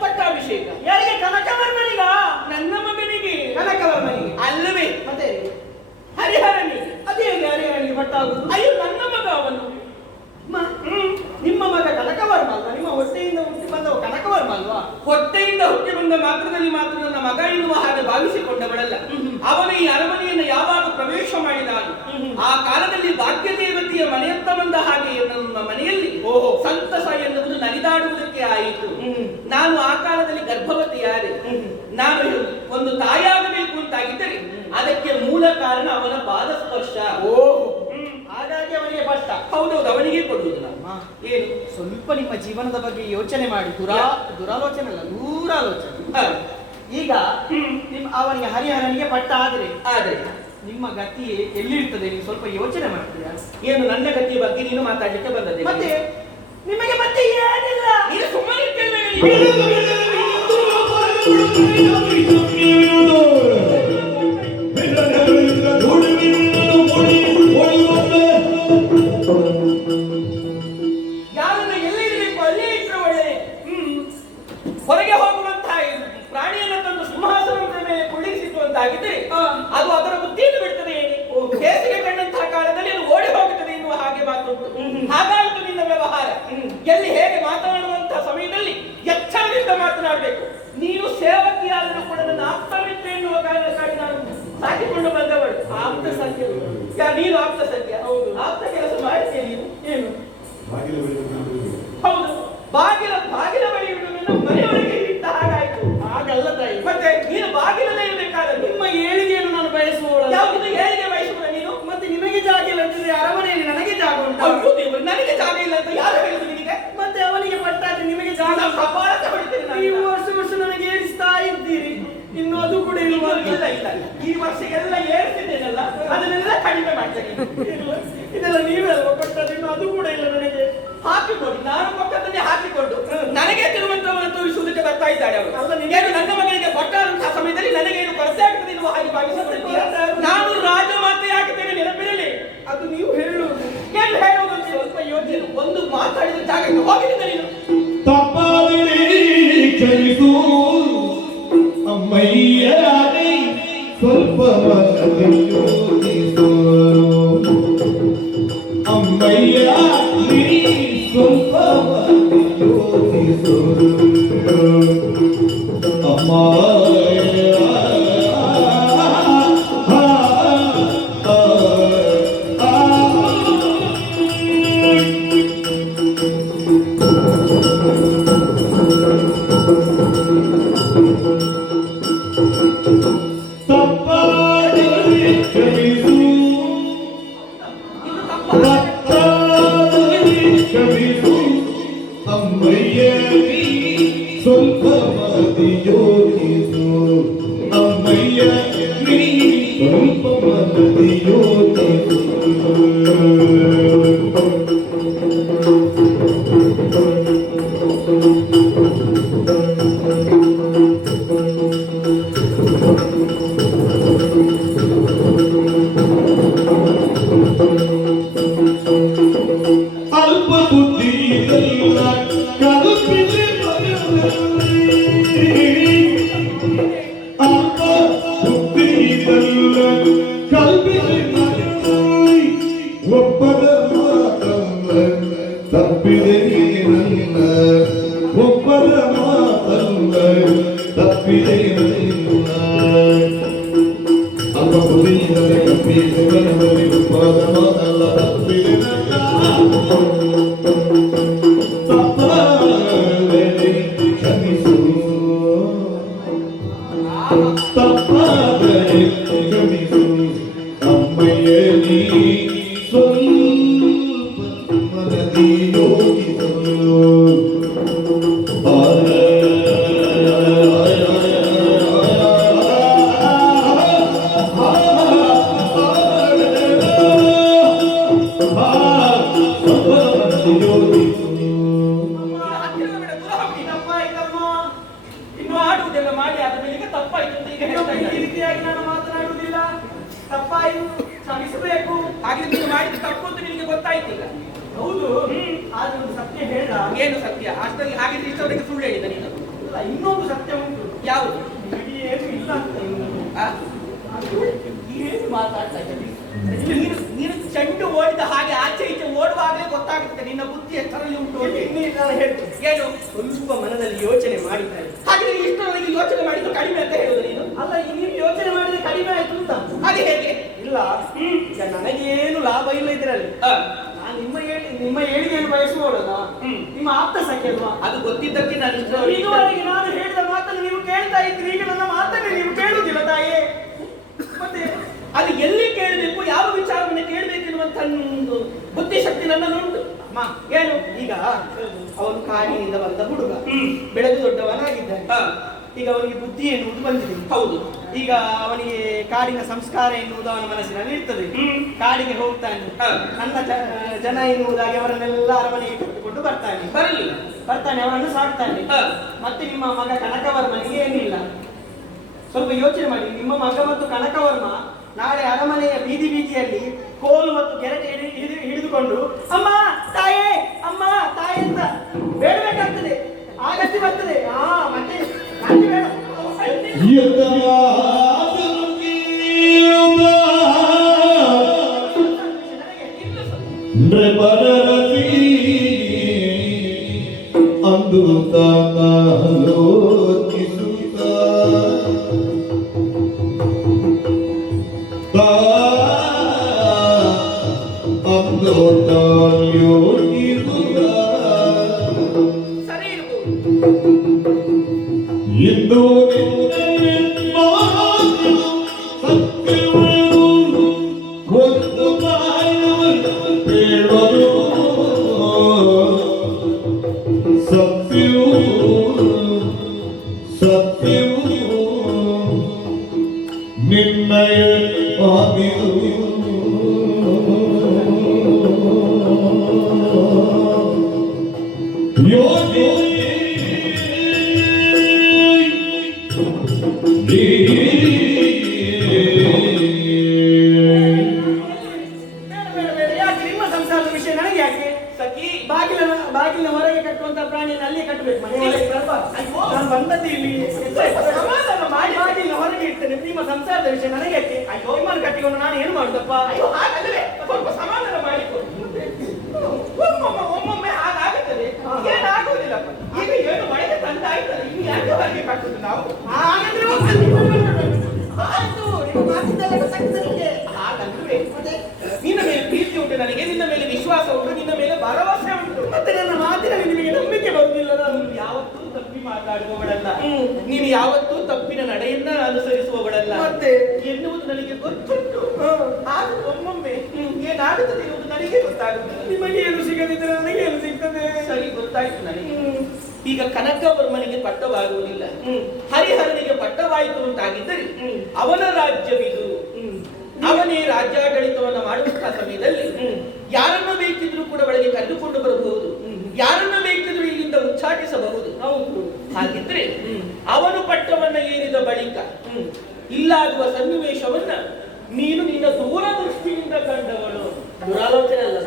ಪಟ್ಟಾಭಿಷೇಕ ಯಾರಿಗೆ? ಕನಕವರ್ಮನಿಗ? ನನ್ನ ಮಗನಿಗೆ. ಕನಕವರ್ಮನಿಗೆ ಅಲ್ಲವೇ? ಮತ್ತೆ ಹರಿಹರನಿಗೆ. ಅದೇ ಹರಿಹರನಿಗೆ ಪಟ್ಟಾಗುದು. ಅಯ್ಯೋ, ನನ್ನ ಮಗ ಅವನು. ನಿಮ್ಮ ಮಗ ಕನಕವರ್ಮ ಅಲ್ವಾ? ನಿಮ್ಮ ಹೊಟ್ಟೆಯಿಂದ ಹುಟ್ಟಿ ಬಂದವ ಕನಕವರ್ಮ ಅಲ್ವಾ? ಹೊಟ್ಟೆಯಿಂದ ಹುಟ್ಟಿ ಬಂದ ಮಾತ್ರದಲ್ಲಿ ಮಾತ್ರ ನನ್ನ ಮಗ ಎನ್ನುವ ಹಾಗೆ ಭಾವಿಸಿಕೊಂಡವಳಲ್ಲ. ಅವನು ಈ ಅರಮನೆಯನ್ನು ಯಾವಾಗ ಪ್ರವೇಶ ಮಾಡಿದಾನು ಆ ಕಾಲದಲ್ಲಿ ಭಾಗ್ಯದೇವತೆಯ ಮನೆಯತ್ತ ಬಂದ ಹಾಗೆ ನನ್ನ ಮನೆಯಲ್ಲಿ ಸಂತಸ ಎನ್ನುವುದು ನಲಿದಾಡುವುದಕ್ಕೆ ಆಯಿತು. ನಾನು ಆ ಕಾಲದಲ್ಲಿ ಗರ್ಭವತಿಯಾದೆ. ನಾನು ಒಂದು ತಾಯಾಗಬೇಕು ಅಂತಾಗಿದ್ದರೆ ಅದಕ್ಕೆ ಮೂಲ ಕಾರಣ ಅವನ ಪಾದ ಸ್ಪರ್ಶ. ಹಾಗಾಗಿ ಅವನಿಗೆ ಪಟ್ಟ. ಹೌದೌದು, ಅವನಿಗೆ ಕೊಡುವುದು ನಾವು. ಏನು? ಸ್ವಲ್ಪ ನಿಮ್ಮ ಜೀವನದ ಬಗ್ಗೆ ಯೋಚನೆ ಮಾಡಿ. ದುರಾಲೋಚನೆ ಅಲ್ಲ, ದೂರಾಲೋಚನೆ. ಈಗ ಅವನಿಗೆ ಹರಿಹರನಿಗೆ ಪಟ್ಟ ಆದ್ರೆ ನಿಮ್ಮ ಗತಿ ಎಲ್ಲಿರ್ತದೆ? ನೀವು ಸ್ವಲ್ಪ ಯೋಚನೆ ಮಾಡ್ತೀರಾ? ಏನು ನನ್ನ ಗತಿಯ ಬಗ್ಗೆ ನೀನು ಮಾತಾಡ್ಲಿಕ್ಕೆ ಬಂದದ್ದೆ? ಮತ್ತೆ ನಿಮಗೆ ಮತ್ತೆ ಏನಿಲ್ಲ. ನೀನು ಸುಮ್ಮನೆ ಯಾರನ್ನ ಎಲ್ಲಿ ಇರಬೇಕು ಅಲ್ಲೇ ಇಟ್ಟರೆ ಒಳ್ಳೆ. ಹೊರಗೆ ಹೋಗುವಂತಹ ಪ್ರಾಣಿಯನ್ನು ತಂದು ಸಿಂಹಾಸನದ ಮೇಲೆ ಕುಳ್ಳಿರಿಸಿತು ಅಂತಾಗಿದ್ರೆ ಅದು ಅದರ ಬುದ್ಧಿಯನ್ನು ಬಿಡ್ತದೆ. ಬೇಸಿಗೆ ಕಂಡಂತಹ ಕಾಲದಲ್ಲಿ ಅದು ಓಡಿ ಹೋಗುತ್ತದೆ ಎನ್ನುವ ಹಾಗೆ ಮಾತುಂಟು. ಹಾಗಾಯಿತು ನಿನ್ನ ವ್ಯವಹಾರ. ಎಲ್ಲಿ ಹೇಗೆ ಮಾತನಾಡುವಂತಹ ಸಮಯದಲ್ಲಿ ಎಚ್ಚರದಿಂದ ಮಾತನಾಡಬೇಕು. ನೀನು ಸೇವಕಿಯಾದರೂ ಕೂಡ ನನ್ನ ಆಪ್ತಮಿತ್ರ ಎನ್ನುವ ಕಾರಣಕ್ಕಾಗಿ ನಾನು ಸಾಕಿಕೊಂಡು ಬಂದವಳು. ಆಪ್ತ ಸಂಖ್ಯೆ ನೀನು ಆಪ್ತ ಸಂಖ್ಯೆ. ಹೌದು, ಆಪ್ತ ಕೆಲಸ ಮಾಡ್ತೀಯ ನೀನು. ಏನು? ಹೌದು, ಬಾಗಿಲ ಬಳಿ ಇಡುವುದನ್ನು ಮನೆಯೊಳಗೆ ಇಟ್ಟ ಹಾಗಾಯ್ತು. ಹಾಗಲ್ಲ ತಾಯಿ. ಮತ್ತೆ ನೀನು ಬಾಗಿಲಲ್ಲೇ ಇರಬೇಕಾದದ್ದು. ನಿಮ್ಮ ಏಳಿಗೆಯನ್ನು ನಾನು ಬಯಸುವವಳು. ಯಾವುದು ಏಳಿಗೆ ಬಯಸುವುದ ನೀನು? ಮತ್ತೆ ನಿಮಗೆ ಜಾಗ ಇಲ್ಲ ಅಂತಂದ್ರೆ ಅರಮನೆಯಲ್ಲಿ ನನಗೆ ಜಾಗ ಉಂಟು. ಹೌದು ದೇವರು, ನನಗೆ ಜಾಗ ಇಲ್ಲ ಅಂತ ಯಾರು ಹೇಳಿದ್ರು ನಿನಗೆ? ಮತ್ತೆ ಅವನಿಗೆ ಪಟ್ಟಾದ್ರೆ ನಿಮಗೆ ಜಾಗ ನಾನು ಕಪಾಳಕ್ಕೆ ಹೊಡಿತೇನೆ ನಾನು. ನೀವು ವರ್ಷ ನನಗೆ ಏರಿಸ್ತಾ ಇದ್ದೀರಿ. ಇನ್ನು ಅದು ಕೂಡ ಇಲ್ಲ ಇಲ್ಲ ಇಲ್ಲ, ಈ ವರ್ಷ ಎಲ್ಲ ಏರ್ತಿದ್ದೇನಲ್ಲ ಅದನ್ನೆಲ್ಲ ಕಡಿಮೆ ಮಾಡ್ತೇನೆ. ಇದೆಲ್ಲ ನೀವೆಲ್ಲ ಕೊಟ್ಟದ್ದು, ಇನ್ನು ಅದು ಕೂಡ ಇಲ್ಲ ನನಗೆ. ಹಾಕಿಕೊಂಡು ನಾನು ಪಕ್ಕದನ್ನೇ ಹಾಕಿಕೊಂಡು ನನಗೆ ತಿರುವಂತವನ್ನು ತೋರಿಸುವುದಕ್ಕೆ ಬರ್ತಾ ಇದ್ದಾಳೆ ಅವರು. ಅಲ್ಲ, ನೀನು ನನ್ನ ಮಗನಿಗೆ ಕೊಟ್ಟಂತಹ ಸಮಯದಲ್ಲಿ ನನಗೇನು ಕೊರತೆ ಆಗ್ತದೆ ಎನ್ನುವ ಹಾಗೆ ಭಾವಿಸುತ್ತೀಯ. ನಾನು ರಾಜಮಾತೆ ಆಗ್ತೇನೆ, ನೆನಪಿರಲಿ. ಅದು ನೀವು ಹೇಳುವುದು. ಏನು ಹೇಳುವುದು ಅಂತ ಸ್ವಲ್ಪ ಯೋಚನೆ. ಒಂದು ಮಾತಾಡಿದ ಜಾಗಕ್ಕೆ ಹೋಗಿದ್ದ ನೀನು. ತಪ್ಪಾದರೆ ಕ್ಷಮಿಸು ಅಮ್ಮಯ್ಯ, ಸ್ವಲ್ಪ ಯೋಚಿಸು ಅಮ್ಮಯ್ಯ, ಸ್ವಲ್ಪ ಯೋಚಿಸು. ಯೋಚಿಸು ಅಮ್ಮ ಸ್ವಲ್ಪ ಮತಿ ಯೋಚಿಸು ಅಮ್ಮಯ್ಯ ನೀ ಸ್ವಲ್ಪ ಮತಿ ಯೋಚಿಸು ಅಲ್ಪ ಬುದ್ಧಿ ಕಲ್ಪಿಸಿ ಅಲ್ಪ ಬುದ್ಧಿ ಕಲ್ಪಿಸಿ ಒಬ್ಬರ ಮಾತಲ್ಲ ತಪ್ಪಿದೆ ನನ್ನ ಒಬ್ಬರ ಮಾತಲ್ಲ ತಪ್ಪಿದೆ ನನ್ನ ಅಲ್ಪ ಬುದ್ಧಿ ಕಲ್ಪಿಸಿ ಒಬ್ಬರ ಮಾತಲ್ಲ ತಪ್ಪಿದೆ ಇನ್ನು ಆಡುವುದೆಲ್ಲ ಮಾಡಿ ಆದ ಮೇಲೆ ತಪ್ಪಾಯ್ತು ಅಂತ ಈಗ ಹೇಳ್ತಾ ಈ ಇದ್ದಾರೆ. ರೀತಿಯಾಗಿ ನಾನು ಮಾತನಾಡುವುದಿಲ್ಲ. ತಪ್ಪಾಯಿತು, ಕ್ಷಮಿಸಬೇಕು. ಹಾಗೆ ನೀನು ಮಾಡಿದ ತಪ್ಪು ಅಂತ ನಿನಗೆ ಗೊತ್ತಾಯ್ತಿಲ್ಲ. ಹೌದು, ಆದ್ರೆ ಒಂದು ಸತ್ಯ ಹೇಳ. ಏನು ಸತ್ಯ? ಅಷ್ಟರಲ್ಲಿ ಹಾಗಿದ್ರೆ ಇಷ್ಟವರೆಗೆ ಸುಳ್ಳು ಹೇಳಿದ ನೀನು. ಇಲ್ಲ, ಇನ್ನೊಂದು ಸತ್ಯ ಉಂಟು. ಯಾವುದು? ನಿನಗೆ ಏನು ಇಲ್ಲ ಅಂತ ಇನ್ನು. ಆ? ಅದು ಏನು ಮಾತಾಡ್ತಾ ಇದ್ದೀನಿ? ನೀನು ಚೆಂಡು ಓಡಿದ ಹಾಗೆ ಆಚೆ ಈಚೆ ಓಡುವಾಗಲೇ ಗೊತ್ತಾಗುತ್ತೆ ನಿನ್ನ ಬುದ್ಧಿ ಎಷ್ಟರಲ್ಲಿ ಉಂಟು ಅಂತ. ನಾನು ಹೇಳ್ತೇನೆ, ಏನು? ಸ್ವಲ್ಪ ಮನದಲ್ಲಿ ಯೋಚನೆ ಮಾಡಿದ್ದಾರೆ. ಹಾಗೆ ಇಷ್ಟರೊಳಗೆ ಯೋಚನೆ ಮಾಡಿದ್ದು ಕಡಿಮೆ ಅಂತ ಹೇಳುದು ನೀನು? ಅಲ್ಲ, ಈಗ ನೀವು ಯೋಚನೆ ಮಾಡಿದ್ರೆ ಕಡಿಮೆ ಆಯ್ತು ಅಂತ. ಅದು ಹೇಗೆ? ಇಲ್ಲ, ಈಗ ನನಗೇನು ಲಾಭ ಇಲ್ಲ ಇದರಲ್ಲಿ. ಆ, ನಾನು ನಿಮ್ಮ ಏಳಿಗೆಯನ್ನು ಬಯಸುವವಳಲ್ಲ. ನಿಮ್ಮ ಆಪ್ತ ಸಖಿ ಅಲ್ವಾ? ಅದು ಗೊತ್ತಿದ್ದಕ್ಕೆ ನಾನು ಇದುವರೆಗೆ ನಾನು ಹೇಳಿದ ಮಾತನ್ನು ನೀವು ಕೇಳ್ತಾ ಇದ್ರಿ, ಈಗ ನನ್ನ ಮಾತನ್ನು ನೀವು ಕೇಳುವುದಿಲ್ಲ ತಾಯೇ. ಮತ್ತೆ ಅದು ಎಲ್ಲಿ ಕೇಳಬೇಕು, ಯಾವ ವಿಚಾರವನ್ನು ಕೇಳಬೇಕು ಎನ್ನುವಂತ ಒಂದು ಬುದ್ಧಿಶಕ್ತಿ ನನ್ನನ್ನುಂಟು. ಅಮ್ಮ, ಏನು ಈಗ ಅವನು ಕಾಡಿನಿಂದ ಬಂದ ಹುಡುಗ, ಬೆಳೆದು ದೊಡ್ಡವನಾಗಿದ್ದಾನೆ. ಆ, ಈಗ ಅವನಿಗೆ ಬುದ್ಧಿ ಎನ್ನುವುದು ಬಂದಿದೆ. ಹೌದು. ಈಗ ಅವನಿಗೆ ಕಾಡಿನ ಸಂಸ್ಕಾರ ಎನ್ನುವುದು ಅವನ ಮನಸ್ಸಿನಲ್ಲಿ ಇರ್ತದೆ. ಕಾಡಿಗೆ ಹೋಗ್ತಾನೆ, ನನ್ನ ಜನ ಎನ್ನುವುದಾಗಿ ಅವರನ್ನೆಲ್ಲ ಅರಮನೆಗೆ ಕರೆದುಕೊಂಡು ಬರ್ತಾನೆ. ಬರ್ತಾನೆ, ಅವರನ್ನು ಸಾಕ್ತಾನೆ. ಮತ್ತೆ ನಿಮ್ಮ ಮಗ ಕನಕವರ್ಮನಿಗೆ ಏನಿಲ್ಲ. ಸ್ವಲ್ಪ ಯೋಚನೆ ಮಾಡಿ, ನಿಮ್ಮ ಮಗ ಮತ್ತು ಕನಕವರ್ಮ ನಾಳೆ ಅರಮನೆಯ ಬೀದಿ ಬೀದಿಯಲ್ಲಿ ಕೋಲು ಮತ್ತು ಗೆರಟೆ ಹಿಡಿದುಕೊಂಡು ಅಮ್ಮ ತಾಯೇ, ಅಮ್ಮ ತಾಯೇ ಅಂತ ಬೇಡಬೇಕಾಗ್ತದೆ. ಆಗತ್ತಿ ಬರ್ತದೆ. ಮತ್ತೆ ಬೇಡ. ಅಂದು ತಾಲೋಚಿಸುತ್ತ ಅಂದು ತಾಲೋಚಿಸುತ್ತ ಸರಿ ಇರ್ಬೋದು. ಇಂದು ನಿನ್ನಯ ಯಾಕೆ ನಿಮ್ಮ ಸಂಸಾರದ ವಿಷಯ ನನಗೆ ಯಾಕೆ? ಸಖಿ, ಬಾಗಿಲಿನ ಹೊರಗೆ ಕಟ್ಟುವಂತ ಪ್ರಾಣಿಯನ್ನು ಅಲ್ಲಿಯೇ ಕಟ್ಟಬೇಕು. ಮನೆ ಒಳಗೆ ಬರಬಾರ್ದು. ನಾನು ಬಂದದ್ದು ಇಲ್ಲಿ ಸಮಾಧಾನ ಮಾಡಿ ಬಾಗಿಲಿನ ಹೊರಗೆ ಇರ್ತೇನೆ. ನಿಮ್ಮ ಸಂಸಾರದ ವಿಷಯ ನನಗೆ ಯಾಕೆ? ನಿಮ್ಮನ್ನು ಕಟ್ಟಿಕೊಂಡು ನಾನು ಏನು ಮಾಡುದಪ್ಪ? ಹಾಗಲ್ಲವೇ? ಸ್ವಲ್ಪ ಸಮಾಧಾನ ಮಾಡಿಕೊ. ಒಮ್ಮೊಮ್ಮೆ ಹಾಗಾಗುತ್ತದೆ, ಏನಾಗುವುದಿಲ್ಲಪ್ಪ. ಯಾಕೆ ಹಾಗೆ ಕಾಟುದು ನಾವು? ಹಾಗಾದ್ರೆ ಹೋಗ್ತೇನೆ. ಆಯ್ತು, ನಿಮ್ಮ ಮಾತಿದ್ದೆಲ್ಲ ಗೊತ್ತಾಗ್ತದೆ ನಿಮಗೆ. ಹಾಗಂದ್ರೆ ನಿನ್ನ ಮೇಲೆ ಪ್ರೀತಿ ಉಂಟು ನನಗೆ, ನಿನ್ನ ಮೇಲೆ ವಿಶ್ವಾಸ ಉಂಟು, ನಿನ್ನ ಮೇಲೆ ಭರವಸೆ ಉಂಟು. ಮತ್ತೆ ನನ್ನ ಮಾತಿನಲ್ಲಿ ನಿಮಗೆ ನಂಬಿಕೆ ಬರುವುದಿಲ್ಲ. ನಾನು ನೀನು ಯಾವತ್ತೂ ತಪ್ಪಿ ಮಾತಾಡುವವಳಲ್ಲ, ನೀನು ಯಾವತ್ತೂ ತಪ್ಪಿನ ನಡೆಯನ್ನ ಅನುಸರಿಸುವವಳಲ್ಲ ಮತ್ತೆ ಎನ್ನುವುದು ನನಗೆ ಗೊತ್ತುಂಟು. ಆದ್ರೂ ಒಮ್ಮೊಮ್ಮೆ ಏನಾಗುತ್ತದೆ ಎನ್ನುವುದು ನನಗೆ ಗೊತ್ತಾಗುತ್ತದೆ. ನಿಮಗೆ ಏನು ಸಿಗದಿದ್ರೆ ನನಗೆ ಏನು ಸಿಗ್ತದೆ? ಸರಿ, ಗೊತ್ತಾಯ್ತು ನನಗೆ. ಈಗ ಕನಕವರ್ಮನಿಗೆ ಪಟ್ಟವಾಗುವುದಿಲ್ಲ, ಹರಿಹರನಿಗೆ ಪಟ್ಟವಾಯಿತು ಅಂತಾಗಿದ್ದರೆ ಅವನ ರಾಜ್ಯವಿದು, ಅವನೇ ರಾಜ್ಯಾಡಳಿತವನ್ನು ಮಾಡುವಂತಹ ಸಮಯದಲ್ಲಿ ಯಾರನ್ನು ಬೇಕಿದ್ರೂ ಕೂಡ ಒಳಗೆ ಕರೆದುಕೊಂಡು ಬರಬಹುದು, ಯಾರನ್ನು ಬೇಕಿದ್ರೂ ಇಲ್ಲಿಂದ ಉಚ್ಚಾಟಿಸಬಹುದು. ಹೌದು. ಹಾಗಿದ್ರೆ ಅವನು ಪಟ್ಟವನ್ನ ಏರಿದ ಬಳಿಕ ಇಲ್ಲಾಗುವ ಸನ್ನಿವೇಶವನ್ನ ನೀನು ನಿನ್ನ ದೂರದೃಷ್ಟಿಯಿಂದ ಕಂಡವನು. ದುರಾಲೋಚನೆ ಅಲ್ಲ,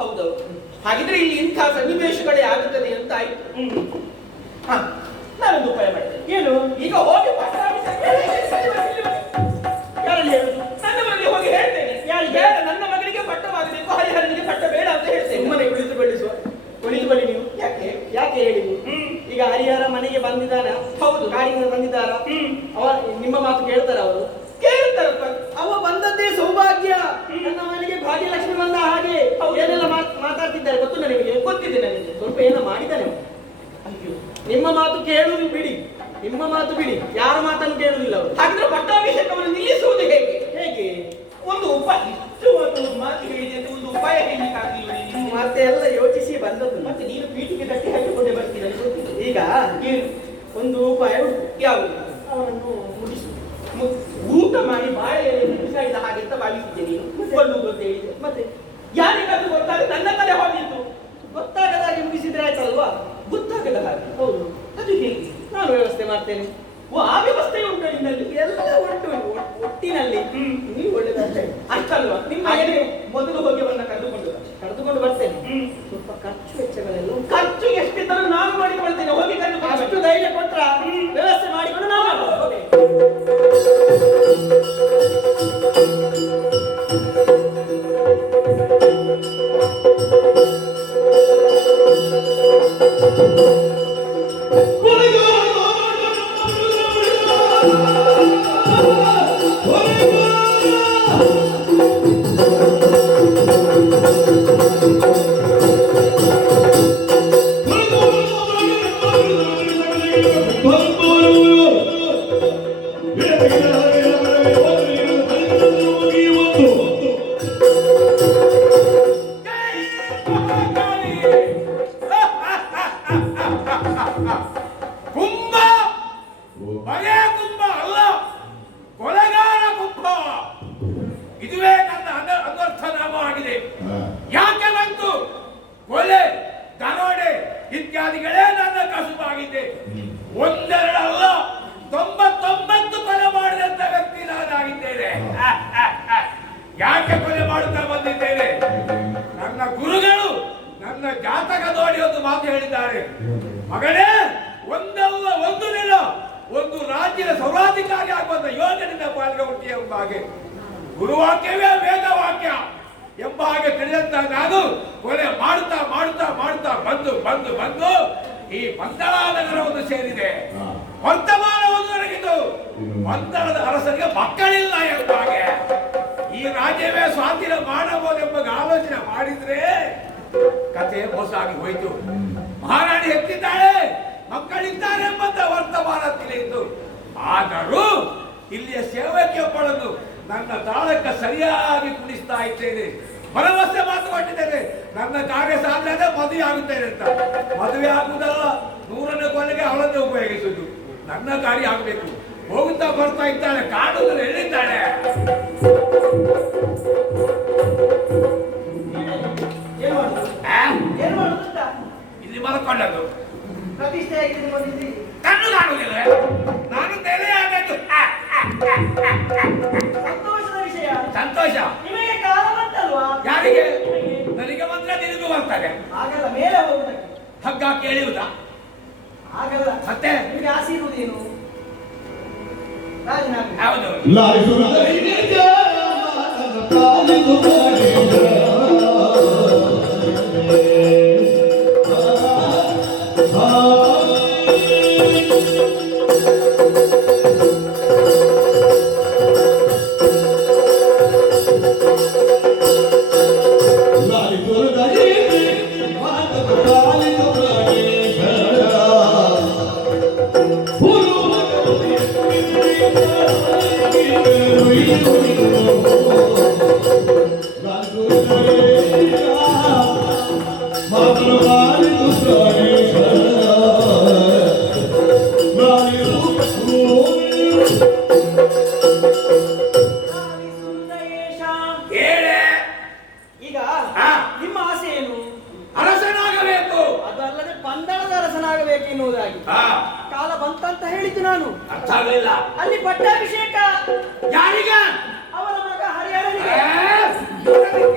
ಹೌದೌದು. ಹಾಗಿದ್ರೆ ಇಲ್ಲಿ ಇಂಥ ಸನ್ನಿವೇಶಗಳೇ ಆಗುತ್ತದೆ ಅಂತ ಆಯ್ತು. ನಾನೊಂದು ಉಪಾಯ ಮಾಡ್ತೇನೆ. ಏನು? ಈಗ ಹೋಗಿ ಯಾರಲ್ಲಿ ಹೇಳುದು? ನನ್ನ ಮಗನಿಗೆ ಹೋಗಿ ಹೇಳ್ತೇನೆ. ಯಾರಿಗೆ? ನನ್ನ ಮಗನಿಗೆ ಪಟ್ಟವಾಗಬೇಕು, ಹರಿಹರನಿಗೆ ಪಟ್ಟ ಬೇಡ ಅಂತ ಹೇಳ್ತೇನೆ. ಸುಮ್ಮನೆ ಕುಳಿತುಕೊಳ್ಳಿ ನೀವು. ಯಾಕೆ ಹೇಳಿ? ಈಗ ಹರಿಹರ ಮನೆಗೆ ಬಂದಿದ್ದಾನ? ಹೌದು. ಕಾಡಿನಿಂದ ಬಂದಿದ್ದಾರ? ಅವ ನಿಮ್ಮ ಮಾತು ಕೇಳ್ತಾರ? ಅವರು ಕೇಳ್ತಾರಪ್ಪ. ಅವ ಬಂದದ್ದೇ ಸೌಭಾಗ್ಯ. ನನ್ನ ಮನೆಗೆ ಭಾಗ್ಯಲಕ್ಷ್ಮಿ ಬಂದ ಹಾಗೆ ಏನೆಲ್ಲ ಮಾತಾಡ್ತಿದ್ದಾರೆ ಗೊತ್ತು ನಿಮಗೆ? ಗೊತ್ತಿದೆ ನನಗೆ. ಸ್ವಲ್ಪ ಏನೋ ಮಾಡಿದ್ದಾನೆ. ಅಯ್ಯೋ, ನಿಮ್ಮ ಮಾತು ಕೇಳುವುದು ಬಿಡಿ, ನಿಮ್ಮ ಮಾತು ಬಿಡಿ, ಯಾರ ಮಾತನ್ನು ಕೇಳುವುದಿಲ್ಲ ಅವರು. ಹಾಗಿದ್ರೆ ಪಟ್ಟಾಭಿಷೇಕವನ್ನು ನಿಲ್ಲಿಸುವುದು ಹೇಗೆ? ಹೇಗೆ? ಒಂದು ಉಪಾಯ, ಇಷ್ಟು ಒಂದು ಮಾತು ಹೇಳಿದೆ ಅಂತ ಒಂದು ಉಪಾಯ ಹೇಳಲಿಕ್ಕಾಗಲಿಲ್ಲ ನೀನು? ಮತ್ತೆ ಎಲ್ಲ ಯೋಚಿಸಿ ಬಂದದ್ದು. ಮತ್ತೆ ನೀನು ಪೀಠಿಗೆ ಕಟ್ಟಿ ಹಾಕಿಕೊಂಡೇ ಬರ್ತೀರ. ಈಗ ಏನು ಒಂದು ಉಪಾಯ ಉಂಟು. ಯಾವುದು? ಅವನನ್ನು ಮುಗಿಸು. ಊಟ ಮಾಡಿ ಬಾಳೆ ಬಿಸಾಡಿದ ಹಾಗೆ ಅಂತ ಭಾವಿಸಿದ್ದೆ ನೀನು. ಕೊಲ್ಲುವುದು ಅಂತ ಹೇಳಿದೆ. ಮತ್ತೆ ಯಾರಿಗಾದ್ರೂ ಗೊತ್ತಾಗ ನನ್ನ ತಲೆ ಹೋಗಿತ್ತು. ಗೊತ್ತಾಗದ ಹಾಗೆ ಮುಗಿಸಿದ್ರೆ ಆಯ್ತಲ್ವಾ? ಗೊತ್ತಾಗದ ಹಾಗೆ. ಹೌದು. ಅದು ಹೇಗೆ? ನಾನು ವ್ಯವಸ್ಥೆ ಮಾಡ್ತೇನೆ. ಓ, ಆ ವ್ಯವಸ್ಥೆ ಉಂಟು ನಿನ್ನಲ್ಲಿ? ಎಲ್ಲ ಉಂಟು ಒಟ್ಟಿನಲ್ಲಿ. ನೀವು ಒಳ್ಳೆದಷ್ಟೇ. ಅಷ್ಟಲ್ವಾ? ನಿಮ್ಮ ಮಗನೇ ಮೊದಲು ಹೋಗಿ ಅವನ್ನ ಕರೆದುಕೊಂಡು ಬರ್ತೇನೆ. ಸ್ವಲ್ಪ ಖರ್ಚು ವೆಚ್ಚಗಳೆಲ್ಲ ಉಂಟು. ಖರ್ಚು ಎಷ್ಟಿದ್ದರೂ ನಾನು ಮಾಡಿಕೊಳ್ತೇನೆ. ಹೋಗಿ ಕರೆದುಕೊಂಡು ಅಷ್ಟು ಧೈರ್ಯ ಕೊಟ್ರ ವ್ಯವಸ್ಥೆ ಮಾಡಿಕೊಂಡು ನಾವು ಮಾಡ್ಬೋದು. ಕುಂಭ ಬರೇ ಕುಂಭ ಅಲ್ಲ, ಕೊಲೆಗಾರ ಕುಂಭ. ಇದುವೇ ನನ್ನ ಅನರ್ಥ ನಾಮವಾಗಿದೆ. ಯಾಕೆ ಬಂತು? ಕೊಲೆ, ದರೋಡೆ ಇತ್ಯಾದಿಗಳೇ ನನ್ನ ಕಸುಬಾಗಿದೆ. ಒಂದೆರಡಲ್ಲ, 99 ಕೊಲೆ ಮಾಡಿದಂತ ವ್ಯಕ್ತಿ ನಾನಾಗಿದ್ದೇನೆ. ಯಾಕೆ ಕೊಲೆ ಮಾಡುತ್ತಾ ಬಂದಿದ್ದೇನೆ? ನನ್ನ ಗುರುಗಳು ನನ್ನ ಜಾತಕ ನೋಡಿ ಒಂದು ಮಾತು ಹೇಳಿದ್ದಾರೆ. ಮಗನೇ, ಒಂದಲ್ಲ ಒಂದು ದಿನ ಒಂದು ರಾಜ್ಯದ ಸರ್ವಾಧಿಕಾರಿ ಆಗುವಂತ ಯೋಜನೆಯಿಂದ ಪಾಲ್ಗೊಳ್ಳುತ್ತೀ ಎಂಬ ಹಾಗೆ ಗುರುವಾಕ್ಯವೇ ವೇದವಾಕ್ಯ ಎಂಬ ಹಾಗೆ ತಿಳಿದಂತ ನಾನು ಕೊಲೆ ಮಾಡುತ್ತಾ ಮಾಡುತ್ತಾ ಮಾಡುತ್ತಾ ಬಂದು ಬಂದು ಬಂದು ಈ ಪಂದಳ ನಗರವನ್ನು ಸೇರಿದೆ. ವರ್ತಮಾನವನ್ನು ಒದಗಿತು. ಪಂದಳದ ಅರಸರಿಗೆ ಮಕ್ಕಳಿಲ್ಲ ಎಂಬ ಹಾಗೆ ಈ ರಾಜ್ಯವೇ ಸ್ವಾಧೀನ ಮಾಡಬಹುದೆಂಬ ಆಲೋಚನೆ ಮಾಡಿದ್ರೆ ಕಥೆ ಮೋಸ ಆಗಿ ಹೋಯಿತು. ಮಹಾರಾಣಿ ಎತ್ತಿದ್ದಾಳೆ, ಮಕ್ಕಳಿದ್ದಾರೆ ಎಂಬಂತ ವರ್ತಮಾನ ತಿಳಿಯಿತು. ಆದರೂ ಇಲ್ಲಿಯ ಸೇವಕಿಯೊಬ್ಬಳನ್ನು ನನ್ನ ತಾಳಕ್ಕೆ ಸರಿಯಾಗಿ ಕುಣಿಸ್ತಾ ಇದ್ದೇನೆ. ಭರವಸೆ ಮಾತು ಕೊಟ್ಟಿದ್ದೇನೆ, ನನ್ನ ಕಾರ್ಯ ಸಾಧ್ಯ ಮದುವೆ ಆಗುತ್ತೇನೆ ಅಂತ. ಮದುವೆ ಆಗುವುದಲ್ಲ, 100ನೇ ಕೊನೆಗೆ ಅವಳನ್ನೇ ಉಪಯೋಗಿಸುವುದು. ನನ್ನ ಕಾರ್ಯ ಆಗಬೇಕು. ಹೋಗುತ್ತಾ ಬರ್ತಾ ಇದ್ದಾಳೆ, ಕಾಡುವುದನ್ನು ಹೇಳಿದ್ದಾಳೆ. ಏನ್ ಮಾಡುತ್ತ? ಇಲ್ಲಿ ಮಲ್ಕೊಂಡದ್ದು ಪ್ರತಿಷ್ಠೆ ಆಗಿದೆ ಬಂದಿದ್ದೀರಿ. ಕಣ್ಣು ಕಾಣುವುದಿಲ್ಲ. ನಾನು ತೆರೆಯಾಗಬೇಕು. ಸಂತೋಷದ ವಿಷಯ. ಸಂತೋಷ ನಿಮಗೆ ಕಾಲ ಬಂತಲ್ವಾ? ಯಾರಿಗೆ? ನನಗೆ ಮಾತ್ರ ನಿನಗೂ ಬರ್ತಾರೆ. ಹಾಗಲ್ಲ, ಮೇಲೆ ಹೋಗುದಕ್ಕೆ. ಹಗ್ಗ ಕೇಳಿಯುವುದಾ? ಹಾಗಲ್ಲ, ಮತ್ತೆ ನಿಮಗೆ ಆಸೆ ಇರುವುದೇನು? ರಾಜನಾಗ ಹೌದು. ಸುಂದರೇಶ, ಹೇಳೆ. ಈಗ ಆ. ನಿಮ್ಮ ಆಸೆ ಏನು? ಅರಸನಾಗಬೇಕು. ಅದಲ್ಲದೆ ಪಂದಳದ ಅರಸನಾಗಬೇಕು ಎನ್ನುವುದಾಗಿ ಆ, ಕಾಲ ಬಂತಂತ ಹೇಳಿದ್ದು ನಾನು. ಅರ್ಥ ಆಗಲಿಲ್ಲ. ಅಲ್ಲಿ ಪಟ್ಟಾಭಿಷೇಕ ಯಾರಿಗ? ಅವರ ಮಗ ಹರಿಹರನಿಗೆ.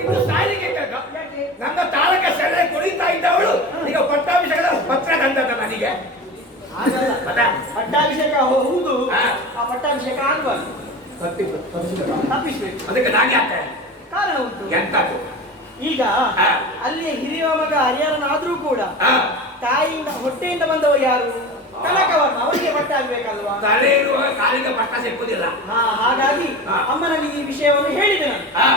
ಇದು ಸಾರಿಗೆ ಬೇಕು. ಯಾಕೆ? ನನ್ನ ತಾಳಕ ಸೆರೆ ಕುಡಿತಾ ಇದ್ದವಳು ಈಗ ಪಟ್ಟಾಭಿಷೇಕದ ಪತ್ರ ತಂದದ ನನಗೆ. ಹಾಗಲ್ಲ. ಮತ್ತೆ? ಪಟ್ಟಾಭಿಷೇಕ ಹೌದು, ಆ. ಆ ಪಟ್ಟಾಭಿಷೇಕ ಆಗಬಾರ್ದು, ತಪ್ಪಿಸ್ಬೇಕು. ಅದಕ್ಕೆ ನಾನು ಯಾಕೆ? ಕಾರಣ ಉಂಟು. ಎಂತದ್ದು? ಈಗ ಆ. ಅಲ್ಲಿ ಹಿರಿಯ ಮಗ ಹರಿಹರನಾದ್ರೂ ಕೂಡ ಆ, ತಾಯಿಯಿಂದ ಹೊಟ್ಟೆಯಿಂದ ಬಂದವರು ಯಾರು? ಕನಕವರ್ಣ, ಅವರಿಗೆ ಪಟ್ಟಾಗಬೇಕಲ್ವಾ? ತಲೆ ಇರುವಾಗ ಕಾಲಿಗೆ ಪಟ್ಟ ಸಿಕ್ಕುದಿಲ್ಲ. ಹಾಗಾಗಿ ಆ. ಅಮ್ಮನಲ್ಲಿ ಈ ವಿಷಯವನ್ನು ಹೇಳಿದೆ ನಾನು. ಆ,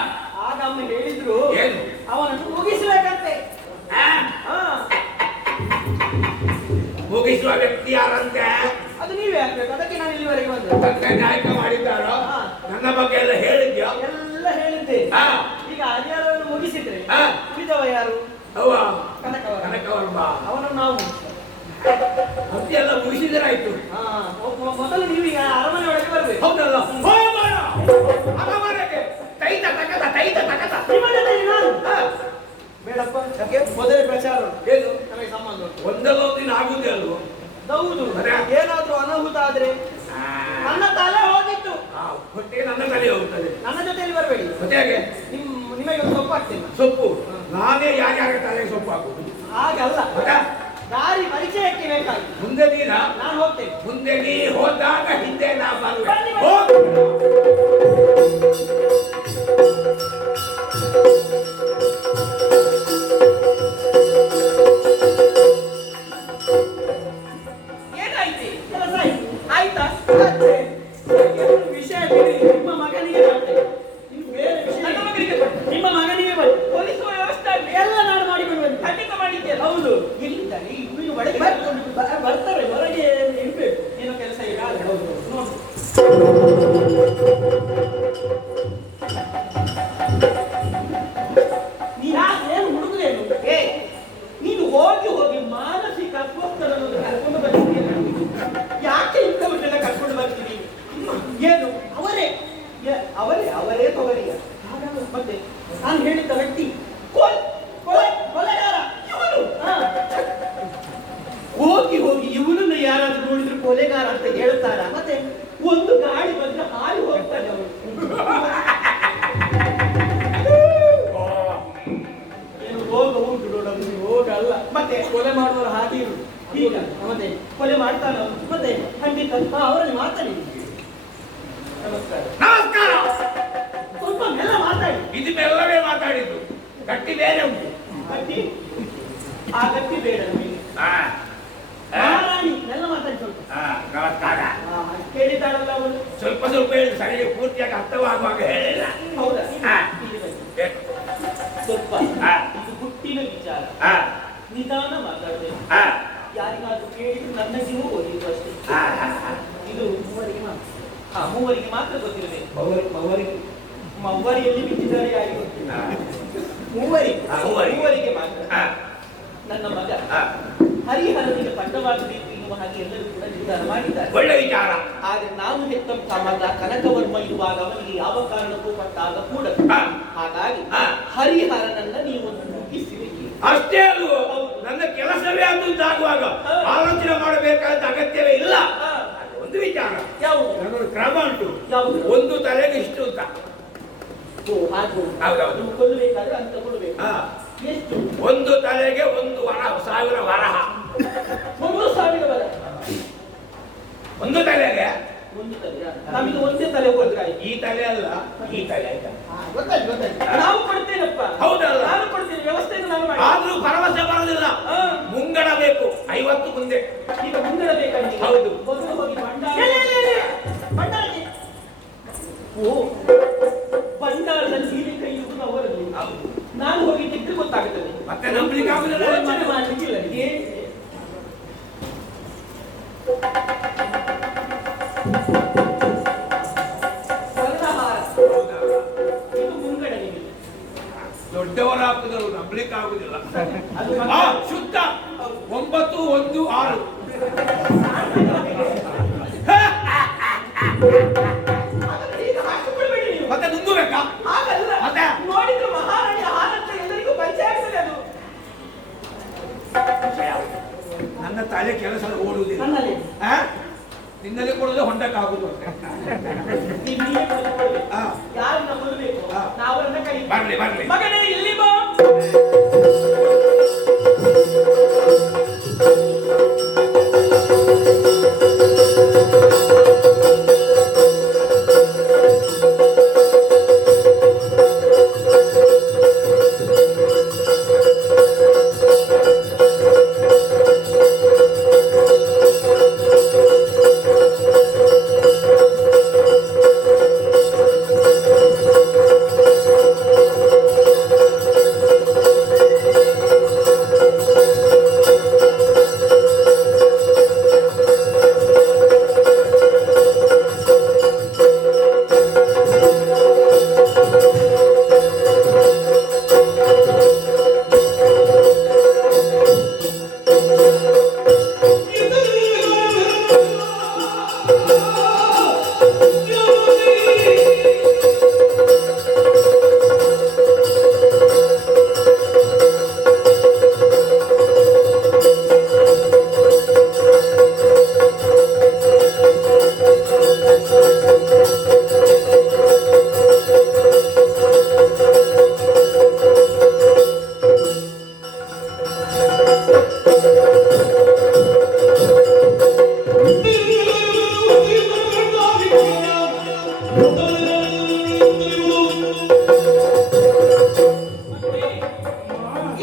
ಆಗ ಅಮ್ಮ ಹೇಳಿದ್ರು ಏನು? ಅವನನ್ನು ಮುಗಿಸಬೇಕಂತೆ. ಆ, ಹಾ, ಮುಗಿಸುವ ವ್ಯಕ್ತಿ ಯಾರಂತೆ? ಅದು ನೀವೇ ಆಗ್ಬೇಕು. ಅದಕ್ಕೆ ನಾನು ಇಲ್ಲಿವರೆಗೆ ಬಂದೆ. ತಂದೆ ನಾಯಕ ಮಾಡಿದ್ದಾರೋ? ಹಾ. ನನ್ನ ಬಗ್ಗೆ ಎಲ್ಲ ಹೇಳಿದ್ಯೋ? ಎಲ್ಲ ಹೇಳಿದ್ದೆ. ಆ. ಈಗ ಹರಿಹರವನ್ನು ಮುಗಿಸಿದ್ರೆ ಆ. ಉಳಿದವ ಯಾರು? ಅವ್ವ ಕನಕವರ್ಣ. ಕನಕವರ್ಮ. ಅವನನ್ನು ನಾವು ಅದೆಲ್ಲ ಮುಗಿಸಿದರಾಯ್ತು. ಹಾ, ಮೊದಲು ನೀವು ಈಗ ಅರಮನೆ ಒಳಗೆ ಬರ್ಬೇಕು. ಹೌದಲ್ಲ? ಅರಮನೆಗೆ ತೈತ ತಕತ ತೈತ ತಕತ. ನಿಮ್ಮ ಜೊತೆಗೆ ನಾನು. ಆ, ಬೇಡಪ್ಪ, ಯಾಕೆ? ಮೊದಲೇ ಪ್ರಚಾರ ಉಂಟು. ಏನು? ನಮಗೆ ಸಂಬಂಧ ಉಂಟು. ಒಂದಲ್ಲ ದಿನ ಆಗುದೇ ಅಲ್ವೋ? ಹೌದು. ಅದೇ. ಏನಾದ್ರೂ ಅನಾಹುತ ಆದ್ರೆ ಆ, ನನ್ನ ತಲೆ ಹೋಗಿತ್ತು. ಆ, ಹೊಟ್ಟೆ ನನ್ನ ತಲೆ ಹೋಗ್ತದೆ. ನನ್ನ ಜೊತೆಯಲ್ಲಿ ಬರಬೇಡಿ. ಮತ್ತೆ ಹೇಗೆ? ನಿಮಗೆ ಒಂದು ಸೊಪ್ಪು ಹಾಕ್ತೇನೆ. ಸೊಪ್ಪು ನಾನೇ ಯಾರ್ಯಾರ ತಲೆಗೆ ಸೊಪ್ಪು ಹಾಕುದು? ಹಾಗಲ್ಲ, ಮತ್ತೆ ದಾರಿ ಪರಿಚಯಕ್ಕೆ ಬೇಕಾಗಿ ಮುಂದೆ ನೀನ ನಾನು ಹೋಗ್ತೇನೆ. ಮುಂದೆ ನೀ ಹೋದಾಗ ಹಿಂದೆ ನಾ ಬರುವೆ. ಬನ್ನಿ, ಬನ್ನಿ. ಹೋಗು. ಏನಾಯ್ತು? ಕೆಲಸ ಆಯ್ತು. ಆಯ್ತಾ? ಮತ್ತೆ ಏನು ವಿಷಯ ಬಿಡಿ. ನಿಮ್ಮ ಮಗನಿಗೆ ಬರ್ತೇನೆ. ಇನ್ನು ಬೇರೆ ವಿಷಯ ನನ್ನ ಮಗನಿಗೆ ಕೊಟ್ಟು. ನಿಮ್ಮ ಮಗನಿಗೆ ಬರ್ತೇನೆ. ಪೊಲೀಸ್ ವ್ಯವಸ್ಥೆ ಆಗ್ಲಿ. ಎಲ್ಲ ನಾನು ಮಾಡಿಕೊಂಡು ಬಂದೆ. ಖಂಡಿತ ಮಾಡಿದ್ದೇನೆ. ಹೌದು. ಎಲ್ಲಿದ್ದಾರೆ? ಇನ್ನು ಒಳಗೆ ಬರ್ತಾರೆ. ಹೊರಗೆ ಇರ್ಬೇಕು. ಏನೋ ಕೆಲಸ ಈಗ. ಹೌದು, ನೋಡಿ. ಏನು ಹುಡುಗರೇನು? ನೀನು ಹೋಗಿ ಹೋಗಿ ಮಾನಸಿಕ ಅಸ್ವಸ್ಥರನ್ನು ಕರ್ಕೊಂಡು ಬರ್ತೀನಿ. ಯಾಕೆ ಇಂಥವನ್ನೆಲ್ಲ ಕರ್ಕೊಂಡು ಬರ್ತೀನಿ? ಏನು ಅವರೇ ಅವರೇ ತೊಗರಿಯ. ಹಾಗಾದ್ರೆ ಮತ್ತೆ ನಾನು ಹೇಳಿದ್ದ ವ್ಯಕ್ತಿ ಕೊಲೆಗಾರ ಇವನು. ಹೋಗಿ ಹೋಗಿ ಇವನನ್ನು ಯಾರಾದ್ರೂ ನೋಡಿದ್ರು ಕೊಲೆಗಾರ ಅಂತ ಹೇಳ್ತಾರ? ಮತ್ತೆ ಒಂದು ಗಾಳಿ ಬಂದ್ರೆ ಹಾರಿ ಹೋಗ್ತಾನೆ ಅವನು. ಏನು ರೋಗ ಉಂಟು ನೋಡೋದು, ರೋಗ ಅಲ್ಲ. ಮತ್ತೆ ಕೊಲೆ ಮಾಡುವವರು ಹಾಗೆ ಇರು. ಈಗ ಮತ್ತೆ ಕೊಲೆ ಮಾಡ್ತಾನ ಅವನು. ಮತ್ತೆ ಖಂಡಿತ ಅವರಲ್ಲಿ ಮಾತಾಡಿ. ನಮಸ್ಕಾರ. ನಮಸ್ಕಾರ. ಸ್ವಲ್ಪ ಮೆಲ್ಲ ಮಾತಾಡಿ. ಇದು ಮೆಲ್ಲವೇ ಮಾತಾಡಿದ್ದು. ಗಟ್ಟಿ ಬೇರೆ ಉಂಟು. ಗಟ್ಟಿ ಆ ಗಟ್ಟಿ ಬೇಡ ನಮಗೆ. ಆ, ಆ, ಮಹಾರಾಣಿ ಮೆಲ್ಲ ಮಾತಾಡಿ ಸ್ವಲ್ಪ. ಆ, ನಮಸ್ಕಾರ. ಕೇಳಿದ್ದಾಳಲ್ಲ ಅವಳು. ಸ್ವಲ್ಪ ಸ್ವಲ್ಪ ಹೇಳಿ, ಸರಿಯಾಗಿ ಪೂರ್ತಿಯಾಗಿ ಅರ್ಥವಾಗುವಾಗ ಹೇಳಿಲ್ಲ. ಹೌದಾ? ಆ. ಇಲ್ಲಿ ಬನ್ನಿ. ಬೇಕು. ಸ್ವಲ್ಪ ಆ. ಇದು ಹುಟ್ಟಿನ ವಿಚಾರ. ಆ, ನಿಧಾನ ಮಾತಾಡಬೇಕು. ಆ, ಯಾರಿಗಾದ್ರೂ ಕೇಳಿದ್ರು ನನ್ನ ಜೀವ ಓದಿದ್ದು ಅಷ್ಟೇ. ಆ, ಆ. ಇದು ಮೂವರಿಗೆ ಮಾತ್ರ. ಮೂವರಿಗೆ ಮಾತ್ರ ಗೊತ್ತಿರಬೇಕು. ಮವ್ವರಿಯಲ್ಲಿ ಬಿಟ್ಟಿದ್ದಾರೆ ಯಾರಿಗೆ ಗೊತ್ತಿಲ್ಲ. ಆ. ಮೂವರಿಗೆ ಮೂವರಿಗೆ ಮಾತ್ರ. ಆ, ನನ್ನ ಮಗ ಆ. ಹರಿಹರನಿಗೆ ಪಟ್ಟವಾಗಬೇಕು ಎನ್ನುವ ಹಾಗೆ ಎಲ್ಲರೂ ಕೂಡ ನಿರ್ಧಾರ ಮಾಡಿದ್ದಾರೆ. ಒಳ್ಳೆ ವಿಚಾರ. ಆದ್ರೆ ನಾನು ಹೆತ್ತಂತ ಮಗ ಕನಕವರ್ಮ ಇರುವಾಗ ಅವನಿಗೆ ಯಾವ ಕಾರಣಕ್ಕೂ ಪಟ್ಟಾಗ ಕೂಡ. ಆ. ಹಾಗಾಗಿ ಆ. ಹರಿಹರನನ್ನ ನೀವು ಮುಗಿಸಿರಿ. ಅಷ್ಟೇ ಅಲ್ವೋ? ನನ್ನ ಕೆಲಸವೇ ಆಗುವಾಗ ಆಲೋಚನೆ ಮಾಡಬೇಕಾದ ಅಗತ್ಯವೇ ಇಲ್ಲ. ಅದು ಒಂದು ವಿಚಾರ. ಯಾವುದು? ನನ್ನೊಂದು ಕ್ರಮ ಉಂಟು. ಯಾವುದು? ಒಂದು ತಲೆಗೆ ಇಷ್ಟು ಅಂತ. ಹಾಗೆ ಹೌದೌದು. ನೀವು ಕೊಲ್ಲಬೇಕಾದ್ರೆ ಅಂತ ಕೊಡಬೇಕು. ಆ, ಎಷ್ಟು? ಒಂದು ತಲೆಗೆ 1,000 ವರಹ. 1,000 ವರ. ಒಂದು ತಲೆಗೆ ಒಂದು ತಲೆ. ನಮಗೆ ಒಂದೇ ತಲೆ ಹೋದ್ರೆ ಆಯ್ತು. ಈ ತಲೆ ಅಲ್ಲ, ಈ ತಲೆ ಆಯ್ತಾ? ಗೊತ್ತಾಯ್ತು. ನಾವು ಕೊಡ್ತೇನಪ್ಪ. ಹೌದಲ್ಲ? ನಾನು ಕೊಡ್ತೇನೆ, ವ್ಯವಸ್ಥೆಯನ್ನು ನಾನು ಮಾಡಿ. ಆದ್ರೂ ಭರವಸೆ ಬರೋದಿಲ್ಲ. ಮುಂಗಡ ಬೇಕು 50 ಮುಂದೆ. ಈಗ ಮುಂಗಡ ಬೇಕಾಗಿ. ಹೌದು. ಮೊದಲು ಹೋಗಿ ಭಂಡಾರಕ್ಕೆ. ಓ, ಭಂಡಾರದಲ್ಲಿ ಸೀರೆ ಕೈ ಇರುವುದು ಅವರದ್ದು. ಹೌದು. ನಾನು ಹೋಗಿ ತೆಗೆದು ಗೊತ್ತಾಗುತ್ತದೆ. ಮತ್ತೆ ನಂಬಲಿಕ್ಕೆ ಆಗುದಿಲ್ಲ. ಯೋಚನೆ ಮಾಡಲಿಕ್ಕಿಲ್ಲ. ಸ್ವರ್ಣಹಾರ 9, 1, 6. ಈಗ ಹಾಕಿಬಿಡ್ಬೇಡಿ ನೀವು. ಮತ್ತೆ ನುಂಗಬೇಕಾ? ಹಾಗಲ್ಲ. ಮತ್ತೆ? ನೋಡಿದ್ರೆ ಮಹಾರಾಣಿಯ ಹಾಲಂತ ಎಲ್ಲರಿಗೂ ಪರಿಚಯ ಆಗ್ತದೆ ಅದು. ನನ್ನ ತಲೆ ಕೆಲಸ ಓಡುವುದಿಲ್ಲ. ನನ್ನಲ್ಲಿ ಆ? ನಿನ್ನಲ್ಲಿ ಕೊಡೋದು ಹೊಂಡಕ್ಕಾಗುದು ಅಷ್ಟೇ. ನೀವೇ ಕೊಡಬೇಕು. ಆ. ಯಾರನ್ನ ಕೊಡಬೇಕು ಆ. ನಾವು ಅವರನ್ನ ಕರೀತೀವಿ. ಬರ್ಲಿ. ಮಗನೇ ಇಲ್ಲಿ ಬಾ.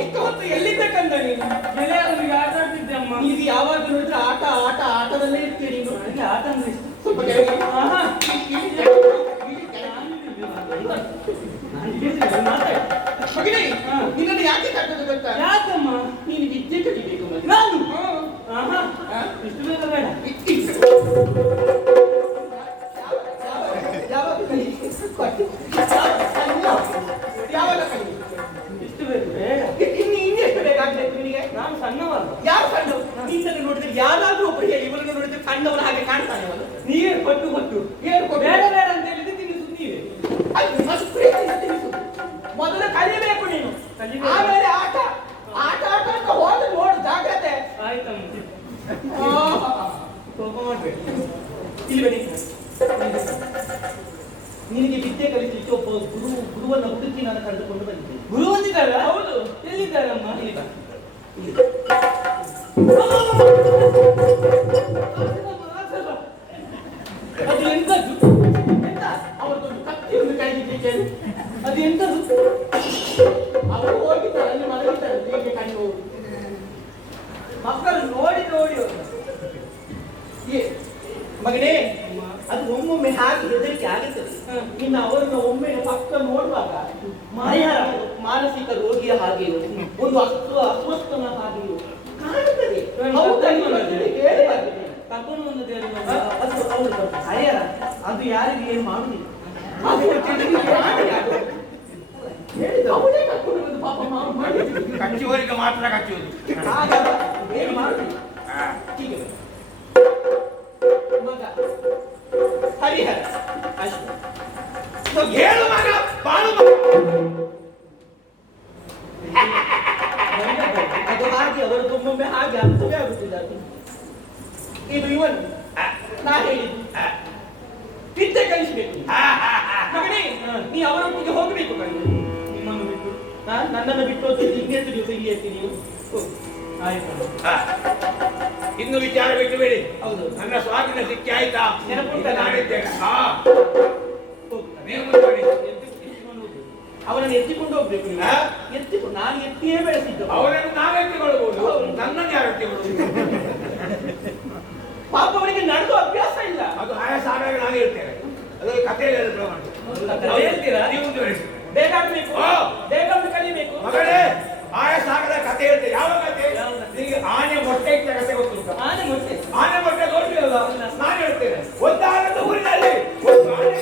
ಇಷ್ಟು ಹೊತ್ತು ಎಲ್ಲಿದ್ದ ಕಂದ ನೀನು? ಗೆಳೆಯರೊಂದಿಗೆ ಆಟ ಆಡ್ತಿದ್ದೆ ಅಮ್ಮ. ನೀವು ಯಾವಾಗ ನೋಡಿದ್ರೆ ಆಟದಲ್ಲೇ ಇರ್ತೀರಿ ನೀವು. ನನಗೆ ಆಟ ಅಂದ್ರೆ ಇಷ್ಟ. ಸ್ವಲ್ಪ ಕೆಳಗೆ. ಆಹಾ. ಮಗನೇ, ನಿನ್ನನ್ನು ಯಾಕೆ ಕಟ್ಟೋದು ಗೊತ್ತಾ? ಯಾಕಮ್ಮ? ನೀನು ವಿದ್ಯೆ ಕಲಿಬೇಕು ಮತ್ತೆ. ನಾನು ಆಹಾ ಇಷ್ಟು ಬೇಗ ಬೇಡ. ಯಾವಾಗ ಕಲಿಬೇಕು? ಯಾವಾಗ ಕಲಿಬೇಕು? ಇಷ್ಟು ಬೇಗ ಬೇಡ. ಇನ್ನೆಷ್ಟು ಬೇಕಾಗ್ಬೇಕು ನಿನಗೆ? ನಾನು ಸಣ್ಣವಲ್ಲ. ಯಾರು ಸಣ್ಣ? ನಿನ್ನನ್ನು ನೋಡಿದ್ರೆ ಯಾರಾದ್ರೂ ಒಬ್ಬರು ಹೇಳಿ ಇವರನ್ನು ನೋಡಿದ್ರೆ ಸಣ್ಣವನ ಹಾಗೆ ಕಾಣ್ತಾನೆ ಅವನು. ನೀವೇ ಕೊಟ್ಟು ಏನು ಕೊಟ್ಟು? ಬೇಡ ಬೇಡ ಅಂತ ಹೇಳಿದ್ರೆ ತಿನ್ನಿಸುದು ನೀವೇ. ಅದು ಮಸ್ತ್ ಪ್ರೀತಿಯಿಂದ ತಿಳಿಸು. ಮೊದಲು ಕಲಿಬೇಕು ನೀನು, ಕಲಿಬೇಕು. ಆಮೇಲೆ ಆಟ ಅಂತ ಹೋದ್ರೆ ನೋಡು, ಜಾಗ್ರತೆ. ಆಯ್ತಮ್ಮ. ಕೋಪ ಮಾಡ್ಬೇಡಿ. ಇಲ್ಲಿ ಬನ್ನಿ. ನಿನಗೆ ವಿದ್ಯೆ ಕಲಿಸಲಿಕ್ಕೆ ಒಬ್ಬ ಗುರುವನ್ನು ಹುಡುಕಿ ನಾನು ಕರೆದುಕೊಂಡು ಬಂದಿದ್ದೇನೆ. ಗುರು ಬಂದಿದ್ದಾರಾ? ಹೌದು. ಎಲ್ಲಿದ್ದಾರಮ್ಮ? ಇಲ್ಲಿ ಬಾ. ಅದು ಎಂತದ್ದು? ಎಂತ? ಅವರದೊಂದು ಕತ್ತಿಯನ್ನು ಕೈಗಿಡ್ಲಿಕ್ಕೆ ಹೇಳು. ಅದು ಎಂತದ್ದು? ಅವರು ಹೋಗಿದ್ದಾರೆ, ಅಲ್ಲಿ ಮಲಗಿದ್ದಾರೆ, ಹೇಗೆ ಕಣ್ಣು. ಮಕ್ಕಳು ನೋಡಿ ಹೋಗ್ತಾರೆ. ಮಗನೇ, ಅದು ಒಮ್ಮೊಮ್ಮೆ ಹಾಗೆ ಹೆದರಿಕೆ ಆಗುತ್ತದೆ. ಇನ್ನು ಅವರನ್ನು ಒಮ್ಮೆ ಪಕ್ಕ ನೋಡುವಾಗ ಮಾನಸಿಕ ರೋಗಿಯ ಹಾಗೆಯೋ ಒಂದು ಅಸ್ವಸ್ಥನ ಹಾಗೆಯೋ ಕಾಣುತ್ತದೆ. ಕರ್ಕೊಂಡು ಬಂದದ್ದು ಅದು ಅವರು ಹಳೆಯರ, ಅದು ಯಾರಿಗೆ ಏನು ಮಾಡುದಿಲ್ಲ. ಅವನೇ ಕರ್ಕೊಂಡು ಬಂದು ಪಾಪ ಮಾಡಿದ್ರು. ಕಚ್ಚುವರಿಗೆ ಮಾತ್ರ ಕಚ್ಚುವುದು. ಹಾಗಲ್ಲ, ಏನು ಮಾಡುದಿಲ್ಲ. ಹೀಗೆ ಮಗ ಹರಿಹರ ಅಷ್ಟೇ. ಹೇಳು ಮಗ, ಬಾಳು ಮಗ. ಅದು ಹಾಗೆ, ಅವರು ಒಮ್ಮೊಮ್ಮೆ ಹಾಗೆ ಅರ್ಥವೇ ಆಗುತ್ತಿಲ್ಲ. ಇದು ಇವನು ನಾ ಹೇಳಿದ್ದು ವಿದ್ಯೆ ಕಲಿಸಬೇಕು. ಮಗನೇ, ನೀ ಅವರೊಟ್ಟಿಗೆ ಹೋಗಬೇಕು. ನಿಮ್ಮನ್ನು ಬಿಟ್ಟು ನನ್ನನ್ನು ಬಿಟ್ಟು ಹೋಗ್ತಿದ್ದು ಇನ್ನೆಷ್ಟು ದಿವಸ ಇಲ್ಲಿ ಇರ್ತೀನಿ ನೀವು? ಆಯ್ತು. ಇನ್ನು ವಿಚಾರ ಬಿಟ್ಟು ಬೇಡಿ. ಹೌದು. ನನ್ನ ಸ್ವಾಧೀನ ಸಿಕ್ಕಿ ಆಯ್ತಾ? ನೆನಪುಂಟ? ನಾಡಿದ್ದೇನೆ. ಹೋಗು. ನೀವು ಮುಂದುವರಿ. ಅವನನ್ನು ಎತ್ತಿಕೊಂಡು ಹೋಗ್ಬೇಕು ನೀವು. ಎತ್ತಿಕೊಂಡು ನಾನು ಎತ್ತಿಯೇ ಬೆಳೆಸಿದ್ದು. ಅವರನ್ನು ನಾವೇ ಎತ್ತಿಕೊಳ್ಳಬಹುದು, ನನ್ನನ್ನು ಯಾರು ಎತ್ತಿಕೊಳ್ಳುವುದು? ಪಾಪ ಅವನಿಗೆ ನಡೆದು ಅಭ್ಯಾಸ ಇಲ್ಲ. ಅದು ಆಯಾಸ ಆದಾಗ ನಾನು ಹೇಳ್ತೇನೆ. ಅದು ಕಥೆಯಲ್ಲಿ ಹೇಳಿದ್ರು ಕಥೆ ಹೇಳ್ತೀರಾ? ನೀವು ಮುಂದುವರಿಸಿ. ಬೇಗ ಆಗ್ಬೇಕು, ಬೇಗ ಕಲಿಬೇಕು. ಮಗಳೇ, ಆಯಾಸ ಆಗದ ಕಥೆ ಹೇಳ್ತೇನೆ. ಯಾವ ಕಥೆ? ನಿನಗೆ ಆನೆ ಮೊಟ್ಟೆ ಇಟ್ಟ ಕಥೆ ಗೊತ್ತುಂಟ? ಆನೆ ಮೊಟ್ಟೆ. ಆನೆ ಮೊಟ್ಟೆ ನೋಡ್ತೀರಲ್ಲ, ನಾನು ಹೇಳ್ತೇನೆ. ಒಂದಾನದ ಊರಿನಲ್ಲಿ ಒಂದು ಆನೆ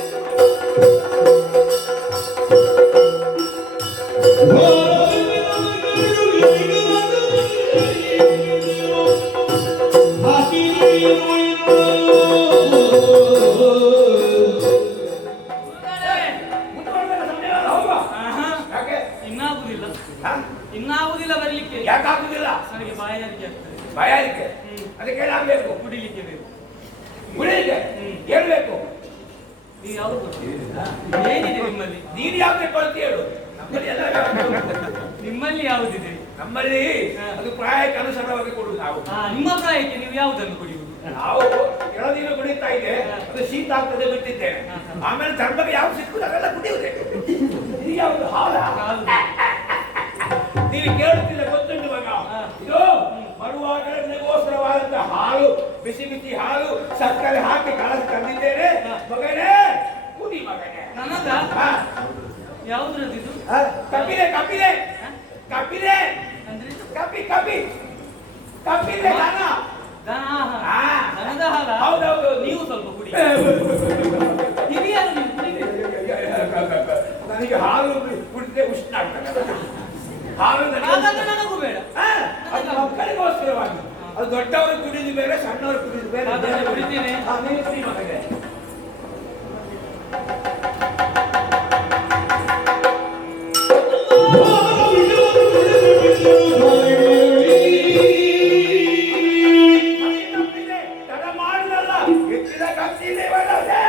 Oh ಮುಂದುವರೆದ ಸಮಯ ಹೋಗುವ. ಯಾಕೆ? ಇನ್ನಾಗುದಿಲ್ಲ ಹಾ? ಇನ್ನಾಗುದಿಲ್ಲ ಬರ್ಲಿಕ್ಕೆ. ಯಾಕಾಗುದಿಲ್ಲ? ನನಗೆ ಬಾಯಾರಿಕೆ ಆಗ್ತದೆ. ಭಯಾರಿಕೆ. ಅದಕ್ಕೆ ಏನಾಗಬೇಕು? ಕುಡಿಲಿಕ್ಕೆ ಬೇಕು. ಗುಳಿಗೆ ಏನ್ ಬೇಕು? ನೀವು ಯಾವ್ದು ಏನಿದೆ ನಿಮ್ಮಲ್ಲಿ? ನೀನು ಯಾವ್ದು ಕೊಳ್ತಿ ಹೇಳು. ನಮ್ಮಲ್ಲಿ ಎಲ್ಲ ನಿಮ್ಮಲ್ಲಿ ಯಾವುದಿದೆ? ನಮ್ಮಲ್ಲಿ ಅದು ಪ್ರಾಯಕ್ಕೆ ಅನುಸಾರವಾಗಿ ಕೊಡುದು ನಾವು. ನಿಮ್ಮ ಪ್ರಾಯಕ್ಕೆ ನೀವು ಯಾವುದನ್ನು ಕುಡಿಯುವುದು? ನಾವು ಕೆಳದಿನ ಕುಡಿತಾ ಇದೆ, ಅದು ಶೀತ ಆಗ್ತದೆ ಬಿಟ್ಟಿದ್ದೇನೆ. ಆಮೇಲೆ ಧರ್ಮಕ್ಕೆ ಯಾವ್ದು ಸಿಕ್ಕುದು ಅವೆಲ್ಲ ಕುಡಿಯುವುದೇ. ಇದು ಯಾವುದು? ಹಾಲ. ನೀವು ಕೇಳುತ್ತಿಲ್ಲ ಗೊತ್ತುಂಟು ಮಗ. ಇದು ಮರುವಾಗಲಗೋಸ್ಕರವಾದಂತಹ ಹಾಲು, ಬಿಸಿ ಬಿಸಿ ಹಾಲು, ಸಕ್ಕರೆ ಹಾಕಿ ಕಳಸಿ ತಂದಿದ್ದೇನೆ. ಮಗನೇ ಕುಡಿ ಮಗನೇ. ನನಗ ಯಾವ್ದ್ರದ್ದು? ಕಪಿಲೆ ಕಪಿಲೆ ಕಪಿಲೆ ಅಂದ್ರೆ ಕಪಿ ಕಪಿ ಕಪಿಲೆ ದನ. ದನದ ಹಾಲ? ಹೌದೌದು. ನೀವು ಸ್ವಲ್ಪ ಕುಡಿ. ಹಿರಿಯರು ನೀವು ಕುಡಿಬೇಕು. ನನಗೆ ಹಾಲು ಕುಡಿದ್ರೆ ಉಷ್ಣ ಆಗ್ತದೆ. ಹಾಲು ಹಾಗಾದ್ರೆ ನನಗೂ ಬೇಡ. ಅದು ಮಕ್ಕಳಿಗೋಸ್ಕರವಾಗಿ. ಅದು ದೊಡ್ಡವರು ಕುಡಿದು ಬೇರೆ, ಸಣ್ಣವರು ಕುಡಿದು ಬೇರೆ. ಹಾಗಾದ್ರೆ ಕುಡಿತೀನಿ. ನೀವು ಕುಡಿ ಮಗನೇ. ತಡ ಮಾಡುದಲ್ಲ, ಎತ್ತಿದ ಕತ್ತಿದೆ ಬರೋದೆ.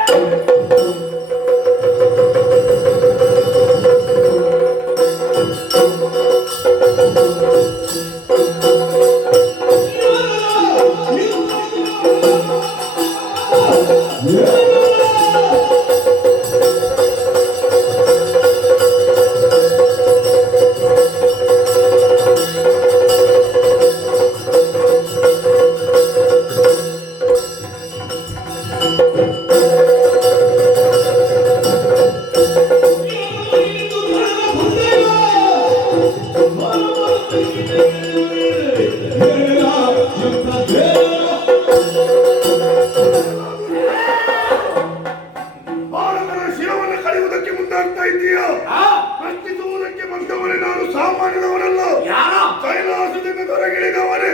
ಭಾರತದ ಶಿರವನ್ನು ಕಳೆಯುವುದಕ್ಕೆ ಮುಂದಾಗ್ತಾ ಇದ್ದೀಯಾ? ಪ್ರಶ್ನಿಸುವುದಕ್ಕೆ ಬಂದವನೇ ನಾನು, ಸಾಮಾನ್ಯದವನಲ್ಲ. ಯಾರು? ಕೈಲಾಸದಿಂದ ಹೊರಗಿಳಿದವನೇ.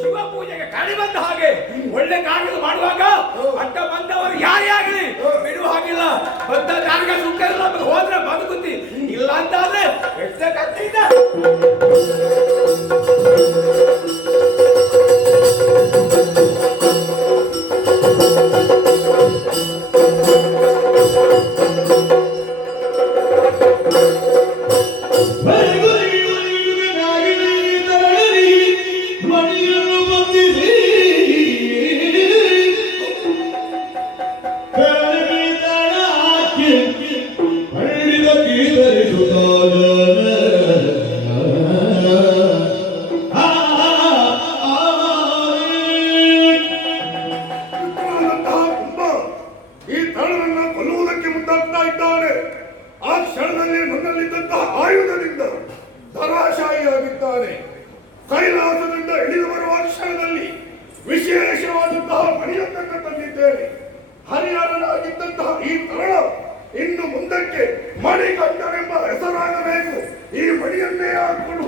ಶಿವ ಪೂಜೆಗೆ ಕಡಿ ಬಂದ ಹಾಗೆ ಒಳ್ಳೆ ಕಾರ್ಯ ಮಾಡುವಾಗ ಅಡ್ಡ ಬಂದವರು ಯಾರೇ ಆಗಲಿ ಬಿಡುವ ಹಾಗಿಲ್ಲ. ಬಂದ ಕಾರ್ಯ ಸುಖ ಇಲ್ಲ, ಹೋದ್ರೆ ಬದುಕುತ್ತಿ, ಇಲ್ಲ ಅಂತಾದ್ರೆ ಎಷ್ಟ ಕತ್ತಿದ. ಈ ತಳನನ್ನ ಕೊಲ್ಲುವುದಕ್ಕೆ ಮುಂದಾಗ್ತಾ ಇದ್ದಾನೆ. ಆ ಕ್ಷಣದಲ್ಲಿ ನನ್ನಲ್ಲಿದ್ದಂತಹ ಆಯುಧದಿಂದ ಧರಾಶಾಹಿಯಾಗಿದ್ದಾನೆ. ಕೈಲಾಸದಿಂದ ಇಳಿದು ಬರುವ ಕ್ಷಣದಲ್ಲಿ ವಿಶೇಷವಾದಂತಹ ಮಣಿಯೊಂದನ್ನು ತಂದಿದ್ದೇನೆ. ಹರಿಹರನಾಗಿದ್ದಂತಹ ಈ ತರಳ ಇನ್ನು ಮುಂದಕ್ಕೆ ಮಣಿಕಂಠನೆಂಬ ಹೆಸರಾಗಬೇಕು. ಈ ಮಣಿಯನ್ನೇ ಹಾಕೊಂಡು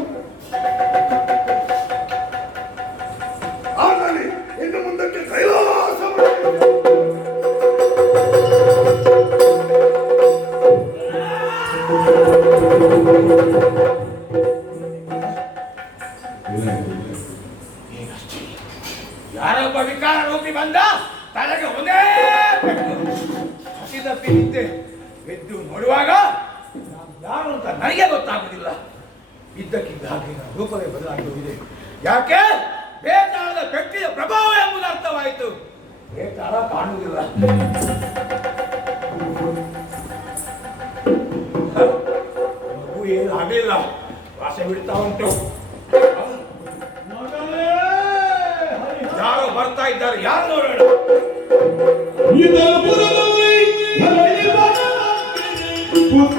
ಆಗಲಿ ಇನ್ನು ಮುಂದಕ್ಕೆ ಕೈಲಾಸ ಯಾರೊಬ್ಬ ವಿಕಾರ ರೂಪಿ ಬಂದ, ತಲೆಗೆ ಒಂದೇ ಪೆಟ್ಟು. ಹಸಿದಪ್ಪಿ ನಿಂತೆ ಎದ್ದು ನೋಡುವಾಗ ಯಾರು ಅಂತ ನನಗೆ ಗೊತ್ತಾಗುವುದಿಲ್ಲ. ಇದ್ದಕ್ಕಿದ್ದ ಹಾಗೆ ನನ್ನ ರೂಪವೇ ಬದಲಾಗುವುದಿದೆ. ಯಾಕೆ? ಬೇತಾಳದ ಪೆಟ್ಟಿನ ಪ್ರಭಾವ ಎಂಬುದು ಅರ್ಥವಾಯಿತು. ಬೇತಾಳ ಕಾಣುವುದಿಲ್ಲ. ಮಗು ಏನು ಆಗಲಿಲ್ಲ, ವಾಸ ಬಿಡ್ತಾ ಉಂಟು. ಮಗನೇ ಯಾರೋ ಬರ್ತಾ ಇದ್ದಾರೆ, ಯಾರು ನೋಡೋಣ.